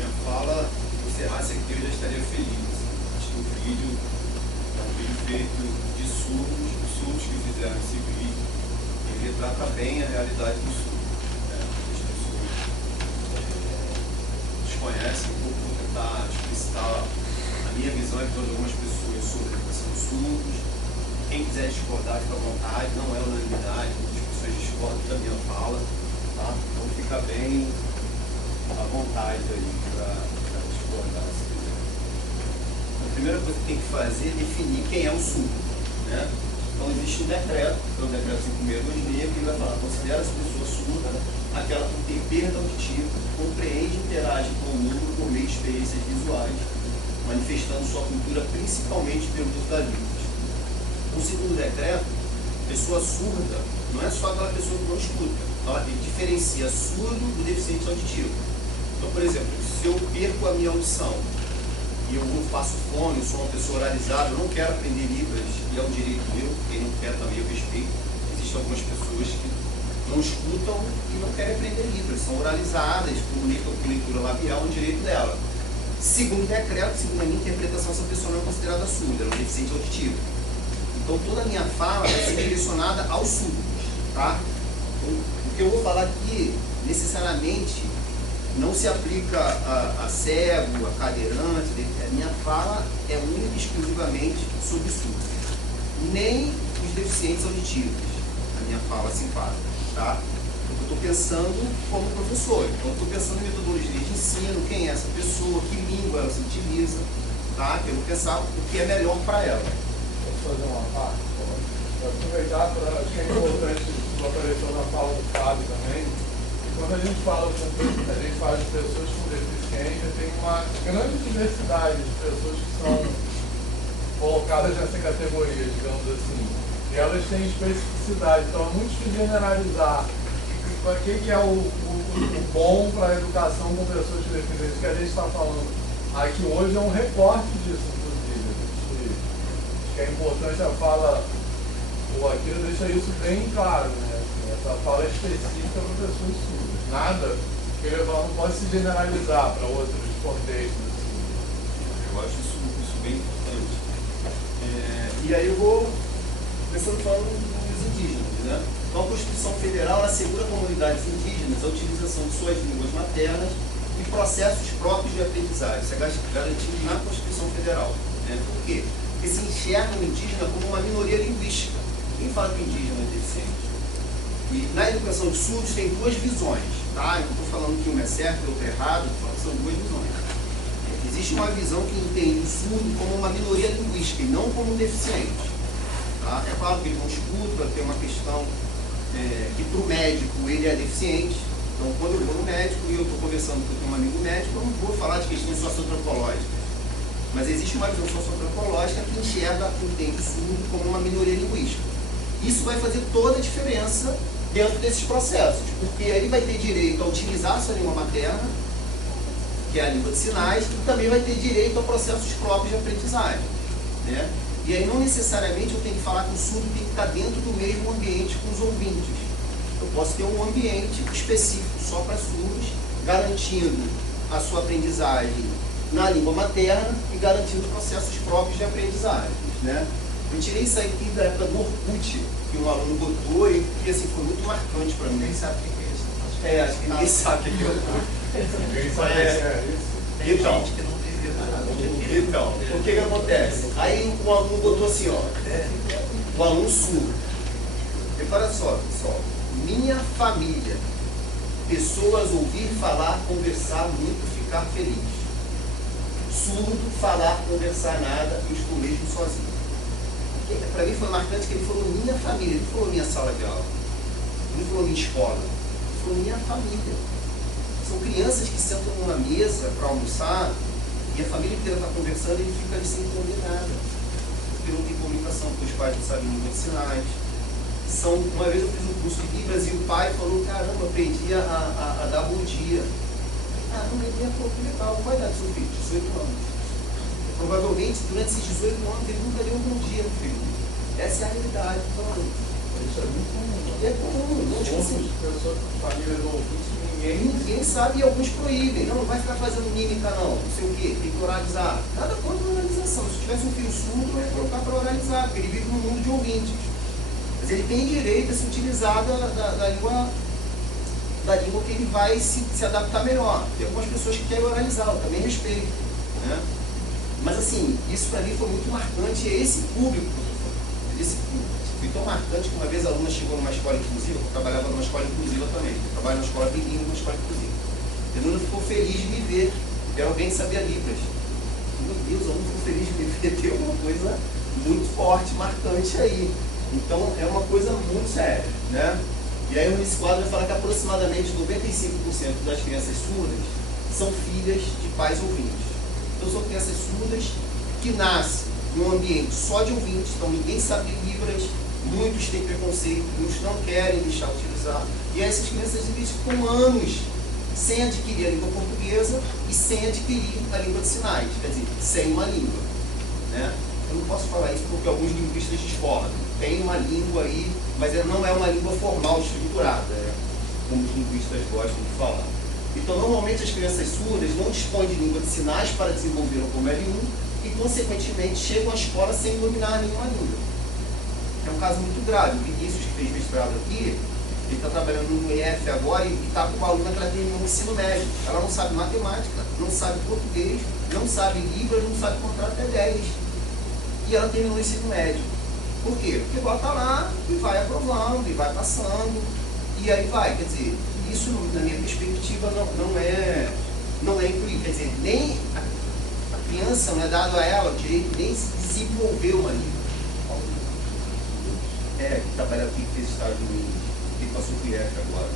minha fala, se encerrasse aqui eu já estaria feliz. Acho que o vídeo é um vídeo feito de surdos, os surdos que fizeram esse vídeo, ele retrata bem a realidade do surdo. As pessoas desconhecem um pouco, vou tentar explicitar a minha visão e de algumas pessoas sobre a educação dos surdos. Quem quiser discordar, fica à vontade, não é unanimidade, muitas pessoas discordam da minha fala, tá? Então fica bem à vontade aí para discordar, se quiser. A primeira coisa que tem que fazer é definir quem é o surdo, né? Então existe um decreto, que é o decreto 5.626, que vai falar, considera-se pessoa surda aquela que tem perda auditiva, compreende e interage com o mundo por meio de experiências visuais, manifestando sua cultura principalmente pelo uso da língua. O segundo decreto, pessoa surda, não é só aquela pessoa que não escuta, tá? Ele diferencia surdo do deficiente auditivo. Então, por exemplo, se eu perco a minha audição e eu faço fone, eu sou uma pessoa oralizada, eu não quero aprender Libras, e é um direito meu, quem não quer também eu respeito. Existem algumas pessoas que não escutam e não querem aprender Libras, são oralizadas, comunicam com leitura labial, é um direito dela. Segundo decreto, segundo a minha interpretação, essa pessoa não é considerada surda, ela é um deficiente auditivo. Então toda a minha fala vai ser direcionada aos surdos, tá? Então, o que eu vou falar aqui, necessariamente, não se aplica a cego, a cadeirante, a minha fala é única e exclusivamente sobre surdos. Nem os deficientes auditivos, a minha fala se enquadra, tá? Eu estou pensando como professor, então eu estou pensando em metodologia de ensino, quem é essa pessoa, que língua ela se utiliza, tá? Eu vou pensar o que é melhor para ela. Fazer uma parte, vou aproveitar para, acho que é importante, isso apareceu na fala do Fábio também, e quando a gente fala de pessoas com deficiência, tem uma grande diversidade de pessoas que são colocadas nessa categoria, digamos assim, e elas têm especificidade, então é muito difícil generalizar o que é o bom para a educação com pessoas com deficiência, que a gente está falando aqui hoje é um recorte disso. É importante a fala, o Aquila deixa isso bem claro, né? Essa fala é específica para pessoas surdas. Nada que ele não pode se generalizar para outros contextos. Assim. Eu acho isso bem importante. E aí eu vou começando falando dos indígenas, né? Então a Constituição Federal assegura a comunidades indígenas a utilização de suas línguas maternas e processos próprios de aprendizagem. Isso é garantido na Constituição Federal. Né? Por quê? Porque se enxerga o indígena como uma minoria linguística. Quem fala que o indígena é deficiente? E na educação de surdos tem duas visões, tá? Eu não estou falando que uma é certa e outra é errada, estou falando que são duas visões. Existe uma visão que entende o surdo como uma minoria linguística e não como um deficiente. Tá? É claro que ele não escuta, tem uma questão que para o médico ele é deficiente. Então quando eu vou no médico e eu estou conversando com um amigo médico, eu não vou falar de questões socioantropológicas. Mas existe uma visão socioantropológica que enxerga o entende o surdo como uma minoria linguística. Isso vai fazer toda a diferença dentro desses processos, porque ele vai ter direito a utilizar a sua língua materna, que é a língua de sinais, e também vai ter direito a processos próprios de aprendizagem. Né? E aí não necessariamente eu tenho que falar que o surdo tem que estar dentro do mesmo ambiente com os ouvintes. Eu posso ter um ambiente específico só para surdos, garantindo a sua aprendizagem na língua materna e garantindo processos próprios de aprendizagem. Né? Eu tirei isso aqui da época do Orkut, que um aluno botou e assim, foi muito marcante para mim. Ninguém sabe o que é isso. Acho que ninguém sabe o que é Orkut. Ninguém sabe isso. Então, então, o que acontece? Aí um aluno botou assim, ó, um aluno surdo. Repara só, pessoal, minha família, pessoas ouvir falar, conversar muito, ficar feliz. Surdo, falar, conversar nada, eu estou mesmo sozinho. Para mim foi marcante que ele falou minha família, ele falou minha sala de aula, ele falou minha escola, ele falou minha família. São crianças que sentam numa mesa para almoçar e a família inteira está conversando e ele fica ali sem entender nada. Porque não tem comunicação, porque os pais não sabem língua de sinais. Uma vez eu fiz um curso de Libras e o pai falou, caramba, aprendi a dar bom dia. Ah, não me falou que legal, qual é a idade do seu filho? 18 anos. Provavelmente, durante esses 18 anos, ele nunca deu um bom dia no filho. Essa é a realidade. Então, Isso é muito comum. é comum, não Outras tipo assim. pessoas, famílias ouvintes, E aí ninguém sabe e alguns proíbem. Não vai ficar fazendo mímica não, não sei o quê, tem que oralizar. Nada contra a oralização. Se tivesse um filho surdo, eu ia colocar para oralizar, porque ele vive num mundo de ouvintes. Mas ele tem direito a se utilizar da língua que ele vai se adaptar melhor. Tem algumas pessoas que querem oralizar, eu também respeito. Né? Mas assim, isso para mim foi muito marcante, é esse público que eu estou falando. Esse público. Foi tão marcante que uma vez a aluna chegou numa escola inclusiva, eu trabalhava numa escola inclusiva também, eu trabalho numa escola bilíngue, numa escola inclusiva. E a aluna ficou feliz de me ver, era alguém que sabia Libras. Meu Deus, a aluna ficou feliz de me ver, tem uma coisa muito forte, marcante aí. Então é uma coisa muito séria, né? E aí nesse quadro vai falar que aproximadamente 95% das crianças surdas são filhas de pais ouvintes. Então são crianças surdas que nascem num ambiente só de ouvintes, então ninguém sabe Libras, muitos têm preconceito, muitos não querem deixar utilizar. E essas crianças ficam anos sem adquirir a língua portuguesa e sem adquirir a língua de sinais, quer dizer, sem uma língua. Né? Eu não posso falar isso porque alguns linguistas discordam. Tem uma língua aí, mas não é uma língua formal estruturada, como os linguistas gostam de falar. Então, normalmente as crianças surdas não dispõem de língua de sinais para desenvolver o como L1 e, consequentemente, chegam à escola sem dominar nenhuma língua. É um caso muito grave. O Vinícius, que fez mestrado aqui, ele está trabalhando no EF agora e está com uma aluna que ela terminou o ensino médio. Ela não sabe matemática, não sabe português, não sabe Libras, não sabe contar até 10. E ela terminou o ensino médio. Por quê? Porque bota lá e vai aprovando, e vai passando, e aí vai. Quer dizer, isso, na minha perspectiva, não é incluído. Quer dizer, nem a criança não é dado a ela o direito nem se desenvolver uma língua. Que trabalha aqui, que fez estágio no INE, que passou por IF agora.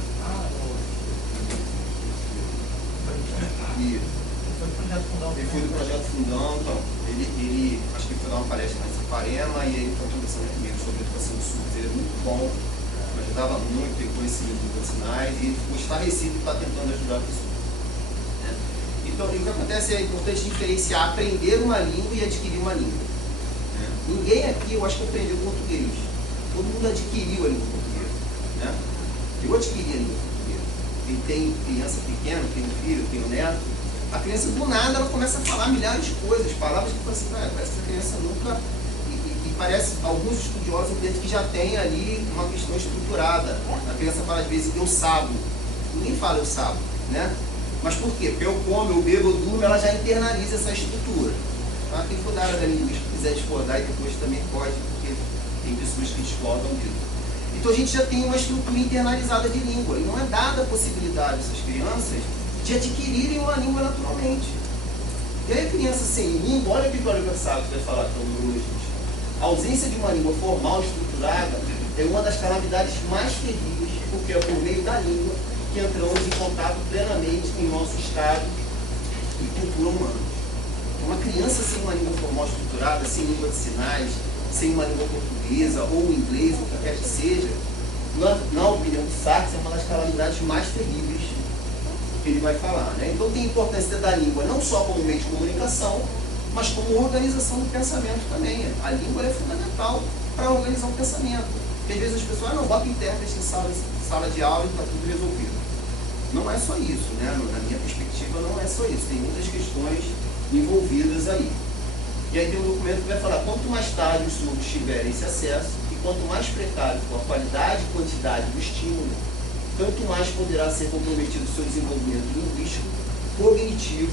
Ele foi do Projeto Fundão, então, ele acho que ele foi dar uma palestra na Saparema e ele foi conversando comigo sobre a educação dos surdos. Ele é muito bom, me ajudava muito, tem conhecimento de sinais e ele ficou estarrecido e está tentando ajudar as pessoas. Né? Então, o que acontece é importante diferenciar aprender uma língua e adquirir uma língua. Né? Ninguém aqui, eu acho que aprendeu português. Todo mundo adquiriu a língua portuguesa. Né? Eu adquiri a língua portuguesa. Quem tem criança pequena, tem um filho, tem um neto, a criança do nada ela começa a falar milhares de coisas, palavras que você assim, parece que a criança nunca. E parece, alguns estudiosos entendem que já tem ali uma questão estruturada. A criança fala às vezes eu sabo. Ninguém fala eu sabo, né? Mas por quê? Porque eu como, eu bebo, eu durmo, ela já internaliza essa estrutura. Então, quem for da área da linguística quiser discordar e depois também pode, porque tem pessoas que discordam disso. Então a gente já tem uma estrutura internalizada de língua e não é dada a possibilidade dessas crianças de adquirirem uma língua naturalmente. E aí a criança sem língua, olha o que o Oliver Sacks vai falar que é o neurologista. A ausência de uma língua formal estruturada é uma das calamidades mais terríveis, porque é por meio da língua que entramos em contato plenamente em nosso estado e cultura humana. Uma criança sem uma língua formal estruturada, sem língua de sinais, sem uma língua portuguesa ou inglês, o que quer que seja, na opinião de Sacks, é uma das calamidades mais terríveis que ele vai falar. Né? Então tem a importância da língua não só como meio de comunicação, mas como organização do pensamento também. A língua é fundamental para organizar o pensamento. Porque às vezes as pessoas não botam intérprete em sala de aula e está tudo resolvido. Não é só isso, né? Na minha perspectiva não é só isso, tem muitas questões envolvidas aí. E aí tem um documento que vai falar quanto mais tarde os surdos tiverem esse acesso e quanto mais precário for a qualidade e quantidade do estímulo, tanto mais poderá ser comprometido o seu desenvolvimento linguístico, cognitivo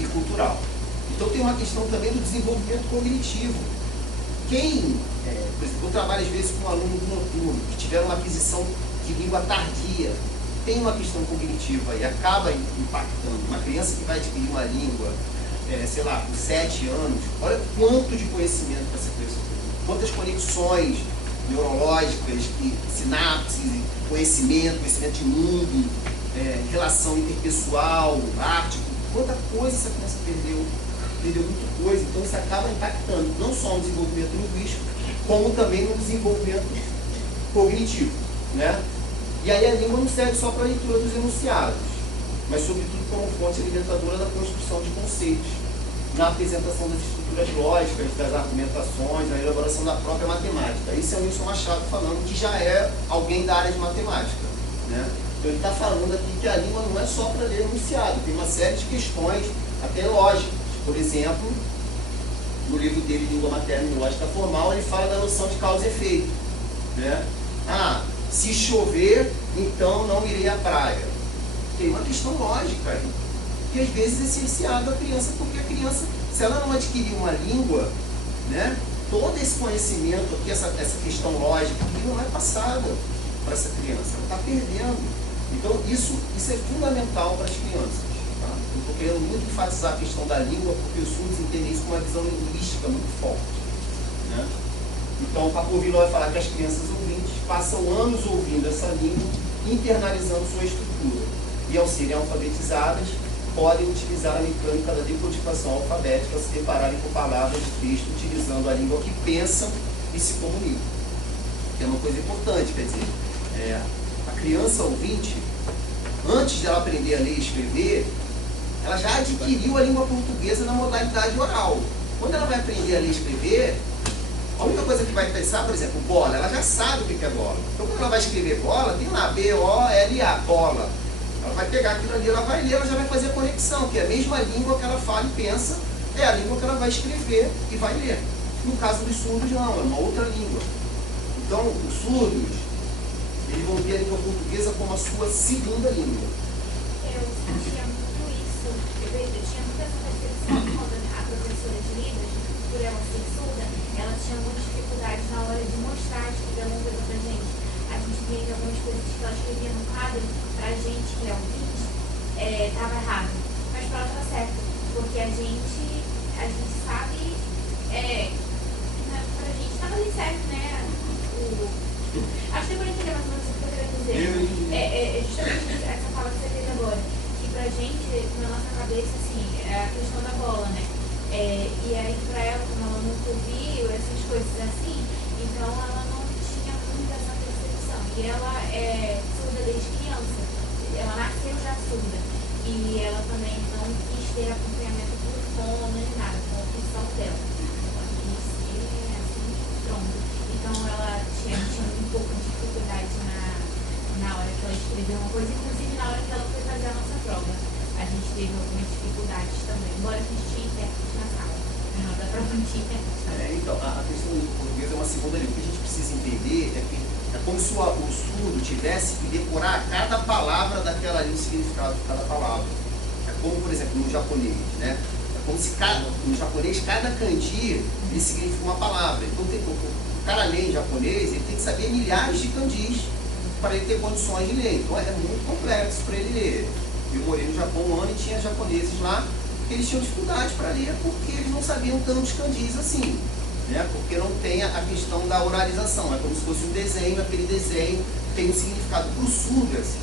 e cultural. Então tem uma questão também do desenvolvimento cognitivo. Quem, por exemplo, eu trabalho às vezes com alunos noturnos que tiveram uma aquisição de língua tardia, tem uma questão cognitiva e acaba impactando. Uma criança que vai adquirir uma língua, sei lá, com 7 anos, olha quanto de conhecimento para essa pessoa, quantas conexões neurológicas, sinapses, conhecimento de mundo, relação interpessoal, arte, quanta coisa essa criança perdeu muita coisa. Então isso acaba impactando não só no desenvolvimento linguístico, como também no desenvolvimento cognitivo, né? E aí a língua não serve só para a leitura dos enunciados, mas sobretudo como fonte alimentadora da construção de conceitos, na apresentação das estruturas lógicas, das argumentações, na elaboração da própria matemática. Isso é o Wilson Machado falando, que já é alguém da área de matemática, né? Então ele está falando aqui que a língua não é só para ler enunciado, tem uma série de questões, até lógicas. Por exemplo, no livro dele, Língua Materna e Lógica Formal, ele fala da noção de causa e efeito. Né? Ah, se chover, então não irei à praia. Tem uma questão lógica aí, que às vezes é cerceado a criança, porque a criança, se ela não adquirir uma língua, né, todo esse conhecimento aqui, essa questão lógica, aqui não é passada para essa criança, ela está perdendo. Então isso é fundamental para as crianças. Tá? Eu estou querendo muito enfatizar a questão da língua, porque os surdos entendem isso com uma visão linguística muito forte. Né? Então o Papovilo vai falar que as crianças ouvintes passam anos ouvindo essa língua, internalizando sua estrutura. E ao serem alfabetizadas, podem utilizar a mecânica da decodificação alfabética, se depararem com palavras de texto, utilizando a língua que pensam e se comunicam. Que é uma coisa importante, quer dizer, a criança ouvinte, antes dela aprender a ler e escrever, ela já adquiriu a língua portuguesa na modalidade oral. Quando ela vai aprender a ler e escrever, a única coisa que vai pensar, por exemplo, bola, ela já sabe o que é bola. Então quando ela vai escrever bola, tem lá B-O-L-A, bola. Ela vai pegar aquilo ali, ela vai ler, ela já vai fazer a conexão, que é a mesma língua que ela fala e pensa, é a língua que ela vai escrever e vai ler. No caso dos surdos, não, é uma outra língua. Então, os surdos, eles vão ter a língua portuguesa como a sua segunda língua. Eu sentia muito isso, eu tinha muita essa percepção quando a professora de Libras, por ela ser surda, ela tinha muitas dificuldades na hora de mostrar, de escrever alguma coisa pra gente. A gente via que algumas coisas que ela escrevia no quadro, pra gente que é ouvinte, estava errado. Mas pra ela estava certo, porque a gente sabe, pra gente estava ali certo, né? Acho que deu pra entender mais ou menos o que eu queria dizer. Justamente essa fala que você fez agora, que pra gente, na nossa cabeça, assim, é a questão da bola, né? E aí pra ela, como ela nunca ouviu essas coisas assim, então ela não tinha muito essa percepção. E ela é surda desde criança, ela nasceu já surda. E ela também não quis ter acompanhamento por fono nem nada, com a opção dela. Ela quis ser assim, pronto. Então ela tinha um pouco de dificuldade na hora que ela escreveu uma coisa, inclusive na hora que ela foi fazer a nossa prova. A gente teve algumas dificuldades também, embora a gente tinha intérprete na sala. Não dá pra não tinha intérprete. Então, a questão do português é uma segunda língua. O que a gente precisa entender é que é como se o surdo tivesse que decorar cada palavra daquela língua, o significado de cada palavra. É como, por exemplo, no japonês, né? É como se no japonês, cada kanji ele significa uma palavra. Então, o cara lê em japonês, ele tem que saber milhares de kanjis para ele ter condições de ler. Então, é muito complexo para ele ler. Eu morei no Japão um ano e tinha japoneses lá que eles tinham dificuldade para ler porque eles não sabiam tantos kanjis assim. Né? Porque não tem a questão da oralização, é como se fosse um desenho, aquele desenho tem um significado para o surdo, assim.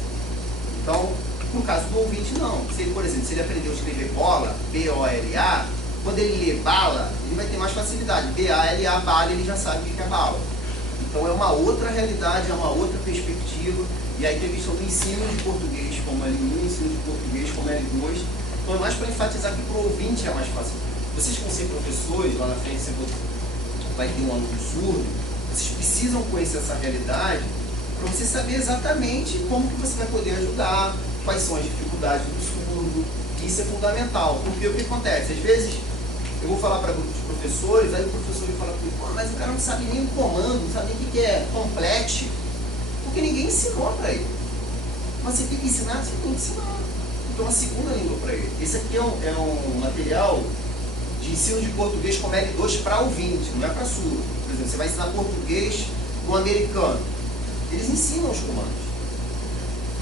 Então, no caso do ouvinte, não. Se ele, por exemplo, se ele aprendeu a escrever bola, B-O-L-A, quando ele lê bala, ele vai ter mais facilidade. B-A-L-A, bala, ele já sabe o que é bala. Então é uma outra realidade, é uma outra perspectiva. E aí tem a questão do ensino de português como L1, ensino de português como L2. Então é mais para enfatizar que para o ouvinte é mais fácil. Vocês vão ser professores, lá na frente você vai ter um aluno surdo, vocês precisam conhecer essa realidade para você saber exatamente como que você vai poder ajudar, quais são as dificuldades do surdo. Isso é fundamental, porque o que acontece? Às vezes eu vou falar para grupos de professores, aí o professor vai falar comigo, mas o cara não sabe nem o comando, não sabe nem o que é complete, porque ninguém ensinou para ele. Mas você tem que ensinar, você tem que ensinar. Então a segunda língua para ele. Esse aqui é um material de ensino de português como L2 para ouvinte, não é para surdo. Por exemplo, você vai ensinar português no americano. Eles ensinam os comandos.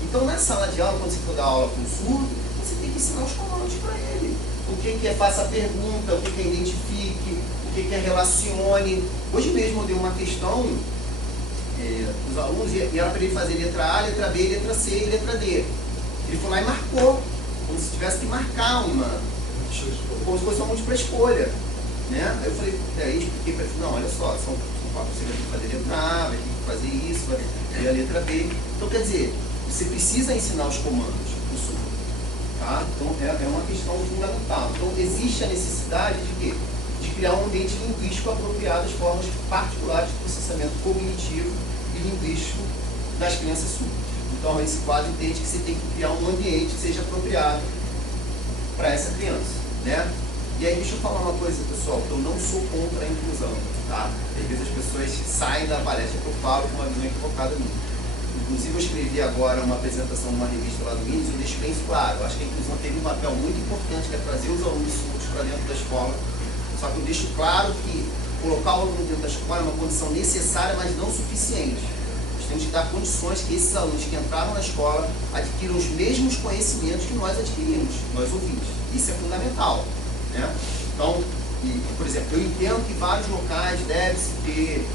Então na sala de aula, quando você for dar aula com o surdo, você tem que ensinar os comandos para ele. O que é faça a pergunta, o que é identifique, o que é relacione. Hoje mesmo eu dei uma questão os alunos, e era para ele fazer letra A, letra B, letra C e letra D. Ele foi lá e marcou, como se tivesse que marcar como se fosse uma múltipla escolha. Né? Aí eu falei, aí expliquei para ele, não, olha só, você vai ter que fazer letra A, vai ter que fazer isso, vai ter a letra B. Então quer dizer, você precisa ensinar os comandos do surdo. Tá? Então é uma questão fundamental. Então existe a necessidade de quê? De criar um ambiente linguístico apropriado às formas particulares de processamento cognitivo e linguístico das crianças surdas. Então, esse quadro entende que você tem que criar um ambiente que seja apropriado para essa criança, né? E aí, deixa eu falar uma coisa, pessoal, que eu não sou contra a inclusão, tá? Às vezes as pessoas saem da palestra que eu falo com uma visão equivocada minha. Inclusive, eu escrevi agora uma apresentação numa revista lá do INES e eu deixo bem claro. Eu acho que a inclusão teve um papel muito importante, que é trazer os alunos surdos para dentro da escola. Só que eu deixo claro que colocar o aluno dentro da escola é uma condição necessária, mas não suficiente. Nós temos que dar condições que esses alunos que entraram na escola adquiram os mesmos conhecimentos que nós adquirimos, nós ouvintes. Isso é fundamental, né? Então, por exemplo, eu entendo que vários locais devem-se ter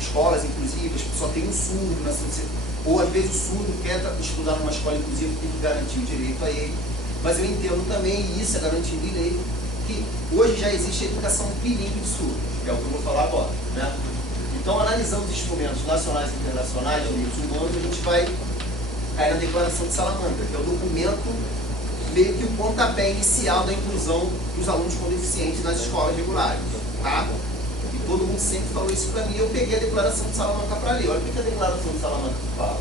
escolas inclusivas, que só tem um surdo, ou às vezes o surdo quer estudar numa escola inclusiva, tem que garantir o direito a ele. Mas eu entendo também, e isso é garantido em lei, que hoje já existe a educação bilíngue de surdos, que é o que eu vou falar agora, né? Então, analisando os instrumentos nacionais e internacionais de direitos humanos, a gente vai cair na Declaração de Salamanca, que é o documento, meio que o pontapé inicial da inclusão dos alunos com deficientes nas escolas regulares, tá? E todo mundo sempre falou isso para mim, eu peguei a Declaração de Salamanca para ler. Olha o que a Declaração de Salamanca fala.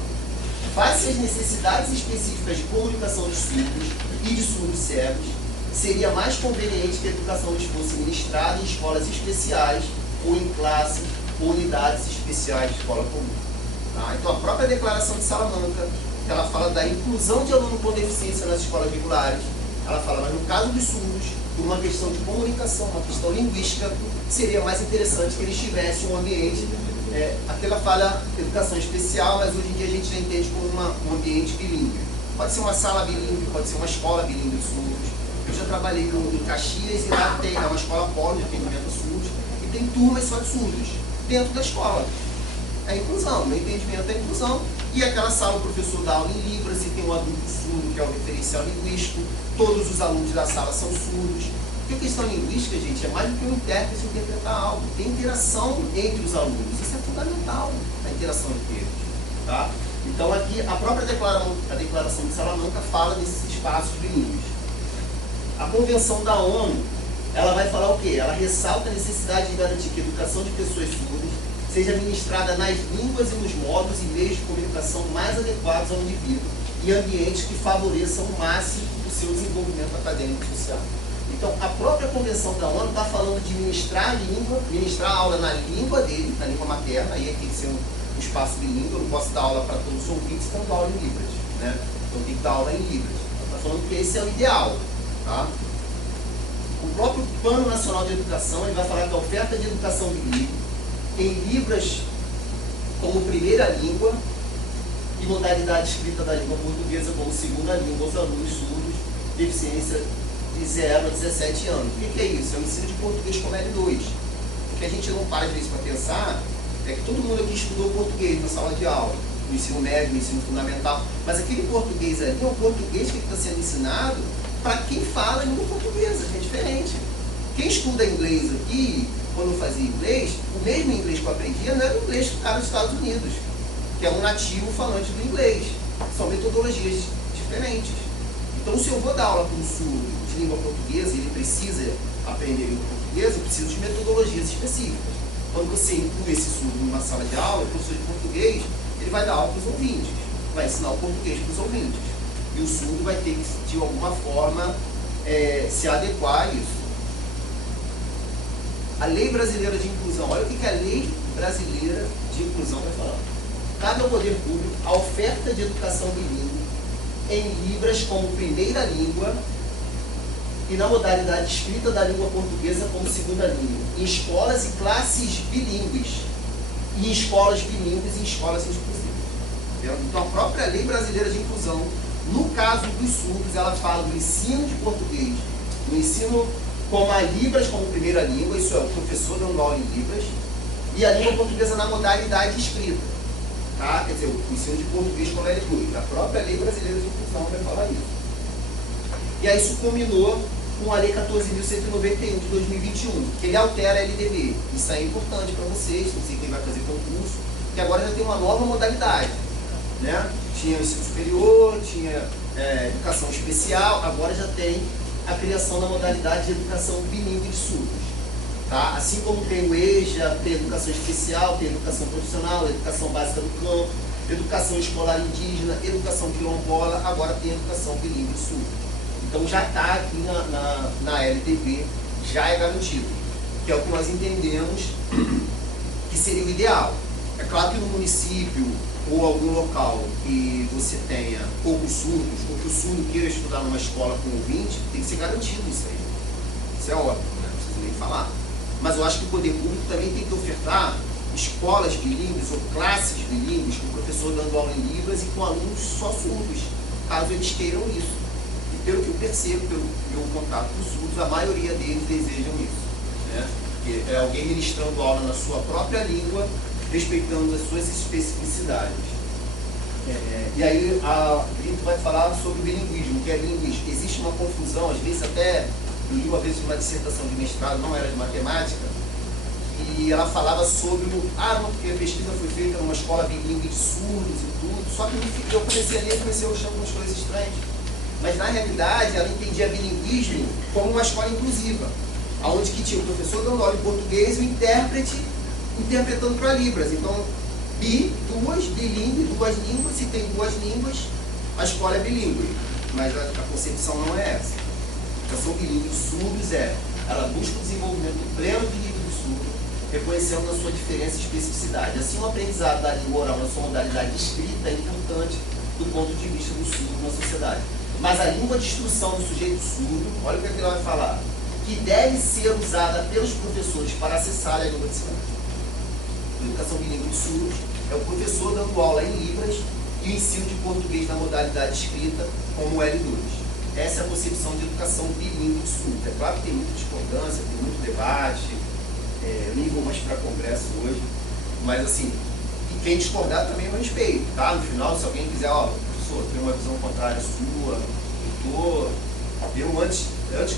Face às necessidades específicas de comunicação de surdos e de surdos cegos, seria mais conveniente que a educação lhes fosse ministrada em escolas especiais ou em classes ou unidades especiais de escola comum. Tá? Então, a própria Declaração de Salamanca, ela fala da inclusão de aluno com deficiência nas escolas regulares. Ela fala, mas no caso dos surdos, por uma questão de comunicação, uma questão linguística, seria mais interessante que eles tivessem um ambiente, aqui ela fala educação especial, mas hoje em dia a gente já entende como um ambiente bilíngue. Pode ser uma sala bilíngue, pode ser uma escola bilíngue de surdos. Eu já trabalhei em Caxias e lá tem uma escola polo de atendimento a surdos e tem turmas só de surdos dentro da escola. É inclusão, meu entendimento é inclusão. E aquela sala o professor dá aula em Libras e tem um adulto surdo, que é o referencial linguístico. Todos os alunos da sala são surdos. Porque a questão linguística, gente, é mais do que um intérprete interpretar algo. Tem interação entre os alunos. Isso é fundamental, a interação entre eles. Tá? Então, aqui, a própria Declaração de Salamanca fala desses espaços bilíngues. A Convenção da ONU, ela vai falar o quê? Ela ressalta a necessidade de garantir que a educação de pessoas surdas seja ministrada nas línguas e nos modos e meios de comunicação mais adequados ao indivíduo e ambientes que favoreçam o máximo o seu desenvolvimento acadêmico e social. Então, a própria Convenção da ONU está falando de ministrar a língua, ministrar a aula na língua dele, na língua materna, aí tem que ser um espaço bilíngue, eu não posso dar aula para todos os ouvintes, então dou aula em Libras, né? Então tem que dar aula em Libras. Está falando que esse é o ideal, tá? O próprio Plano Nacional de Educação, ele vai falar que a oferta de educação bilíngue em Libras como primeira língua e modalidade escrita da língua portuguesa como segunda língua aos alunos surdos, deficiência de 0 a 17 anos. O que é isso? É o ensino de português como L2. O que a gente não para de vezes para pensar é que todo mundo aqui estudou português na sala de aula, no ensino médio, no ensino fundamental, mas aquele português ali é o português que está sendo ensinado para quem fala a língua portuguesa, que é diferente. Quem estuda inglês aqui, quando eu fazia inglês, o mesmo inglês que eu aprendia não era o inglês que está nos Estados Unidos, que é um nativo falante do inglês. São metodologias diferentes. Então, se eu vou dar aula para um surdo de língua portuguesa e ele precisa aprender língua portuguesa, eu preciso de metodologias específicas. Quando você inclui esse surdo numa sala de aula, o professor de português, ele vai dar aula para os ouvintes, vai ensinar o português para os ouvintes. E o surdo vai ter que, de alguma forma, se adequar a isso. A Lei Brasileira de Inclusão. Olha o que a Lei Brasileira de Inclusão vai falar. Cabe ao poder público a oferta de educação bilíngue em Libras como primeira língua e na modalidade escrita da língua portuguesa como segunda língua, em escolas e classes bilíngues, e em escolas bilíngues e em escolas exclusivas. Então, a própria Lei Brasileira de Inclusão, no caso dos surdos, ela fala do ensino de português, do ensino como a Libras como primeira língua, isso é, o professor dando aula em Libras, e a língua portuguesa na modalidade escrita. Tá? Quer dizer, o ensino de português como L2. A própria Lei Brasileira de Inclusão vai falar isso. E aí isso culminou com a Lei 14.191 de 2021, que ele altera a LDB. Isso é importante para vocês, não sei quem vai fazer concurso, que agora já tem uma nova modalidade. Né? Tinha o ensino superior, tinha educação especial, agora já tem a criação da modalidade de educação bilíngue de surdos. Tá? Assim como tem o EJA, tem educação especial, tem educação profissional, educação básica do campo, educação escolar indígena, educação quilombola, agora tem educação bilíngue surda. Então já está aqui na LDB, já é garantido, que é o que nós entendemos que seria o ideal. É claro que no município ou algum local que você tenha poucos surdos, ou que o surdo queira estudar numa escola com ouvinte, tem que ser garantido isso aí. Isso é óbvio, né? Não precisa nem falar. Mas eu acho que o poder público também tem que ofertar escolas bilíngues ou classes bilíngues, com o professor dando aula em Libras e com alunos só surdos, caso eles queiram isso. E pelo que eu percebo, pelo meu contato com os surdos, a maioria deles desejam isso, né? Porque é alguém ministrando aula na sua própria língua, respeitando as suas especificidades. E aí a Brito vai falar sobre o bilinguismo, que é bilinguismo. Existe uma confusão, às vezes até, eu li uma vez uma dissertação de mestrado, não era de matemática, e ela falava sobre não, porque a pesquisa foi feita numa escola bilíngue de surdos e tudo, só que eu comecei a ler e comecei a achar algumas coisas estranhas. Mas na realidade ela entendia bilinguismo como uma escola inclusiva, onde que tinha o professor dando aula em português e o intérprete interpretando para Libras. Então, bilingue, duas línguas, se tem duas línguas, a escola é bilíngue. Mas a concepção não é essa. A educação bilíngue de surdos ela busca o desenvolvimento pleno do nível do surdo, reconhecendo a sua diferença e especificidade. Assim, o aprendizado da língua oral na sua modalidade escrita é importante do ponto de vista do surdo na sociedade. Mas a língua de instrução do sujeito surdo, olha o que ele vai falar, que deve ser usada pelos professores para acessar a língua de sinais. A educação bilíngue de surdos é o professor dando aula em Libras e o ensino de português na modalidade escrita como L2. Essa é a concepção de educação bilíngue de surdos. É claro que tem muita discordância, tem muito debate, eu nem vou mais para congresso hoje, mas assim, e quem discordar também eu respeito, tá? No final, se alguém quiser, professor, tem uma visão contrária sua, eu antes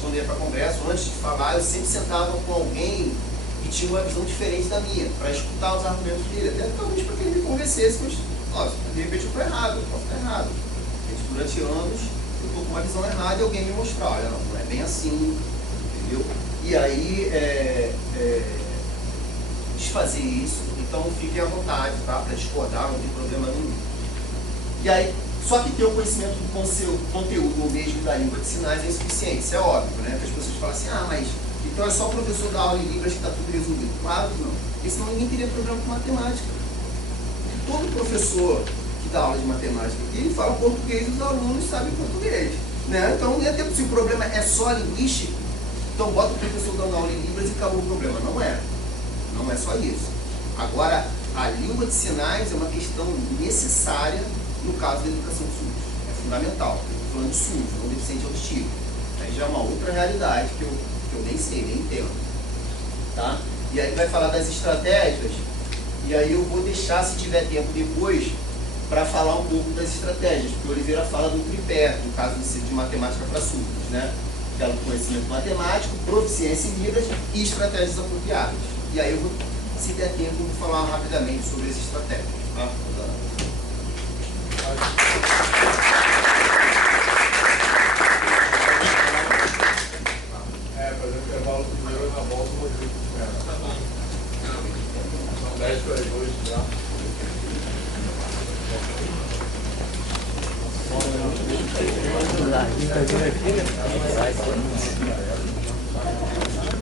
quando ia para congresso, antes de falar, eu sempre sentava com alguém que tinha uma visão diferente da minha, para escutar os argumentos dele, até talvez para que ele me convencesse, mas de repente eu estou errado, eu posso estar errado. Durante anos eu estou com uma visão errada e alguém me mostrar, olha, não é bem assim, entendeu? E aí desfazer isso, então fiquem à vontade, tá? Para discordar, não tem problema nenhum. E aí, só que ter o conhecimento do conteúdo ou mesmo da língua de sinais é insuficiente, isso é óbvio, né? Que as pessoas falam assim, mas então é só o professor da aula em Libras que está tudo resolvido. Claro que não, porque senão ninguém teria problema com matemática. Todo professor que dá aula de matemática aqui, ele fala português e os alunos sabem português, né? Então, se o problema é só linguístico, então bota o professor dando aula em Libras e acabou o problema. Não é só isso. Agora, a língua de sinais é uma questão necessária no caso da educação de surdos. É fundamental. Estou falando de surdos, não deficiente auditivo. Aí já é uma outra realidade que eu nem sei, nem entendo. Tá? E aí vai falar das estratégias, e aí eu vou deixar, se tiver tempo depois, para falar um pouco das estratégias, porque o Oliveira fala do tripé, no caso de matemática para surdos, né? Que é o conhecimento matemático, proficiência em Libras e estratégias apropriadas. E aí eu vou, se der tempo, eu vou falar rapidamente sobre as estratégias. Tá? Fazer um intervalo primeiro na volta do Rodrigo. Tá bom. São 10 para as 2 já. Tá vindo aqui, né?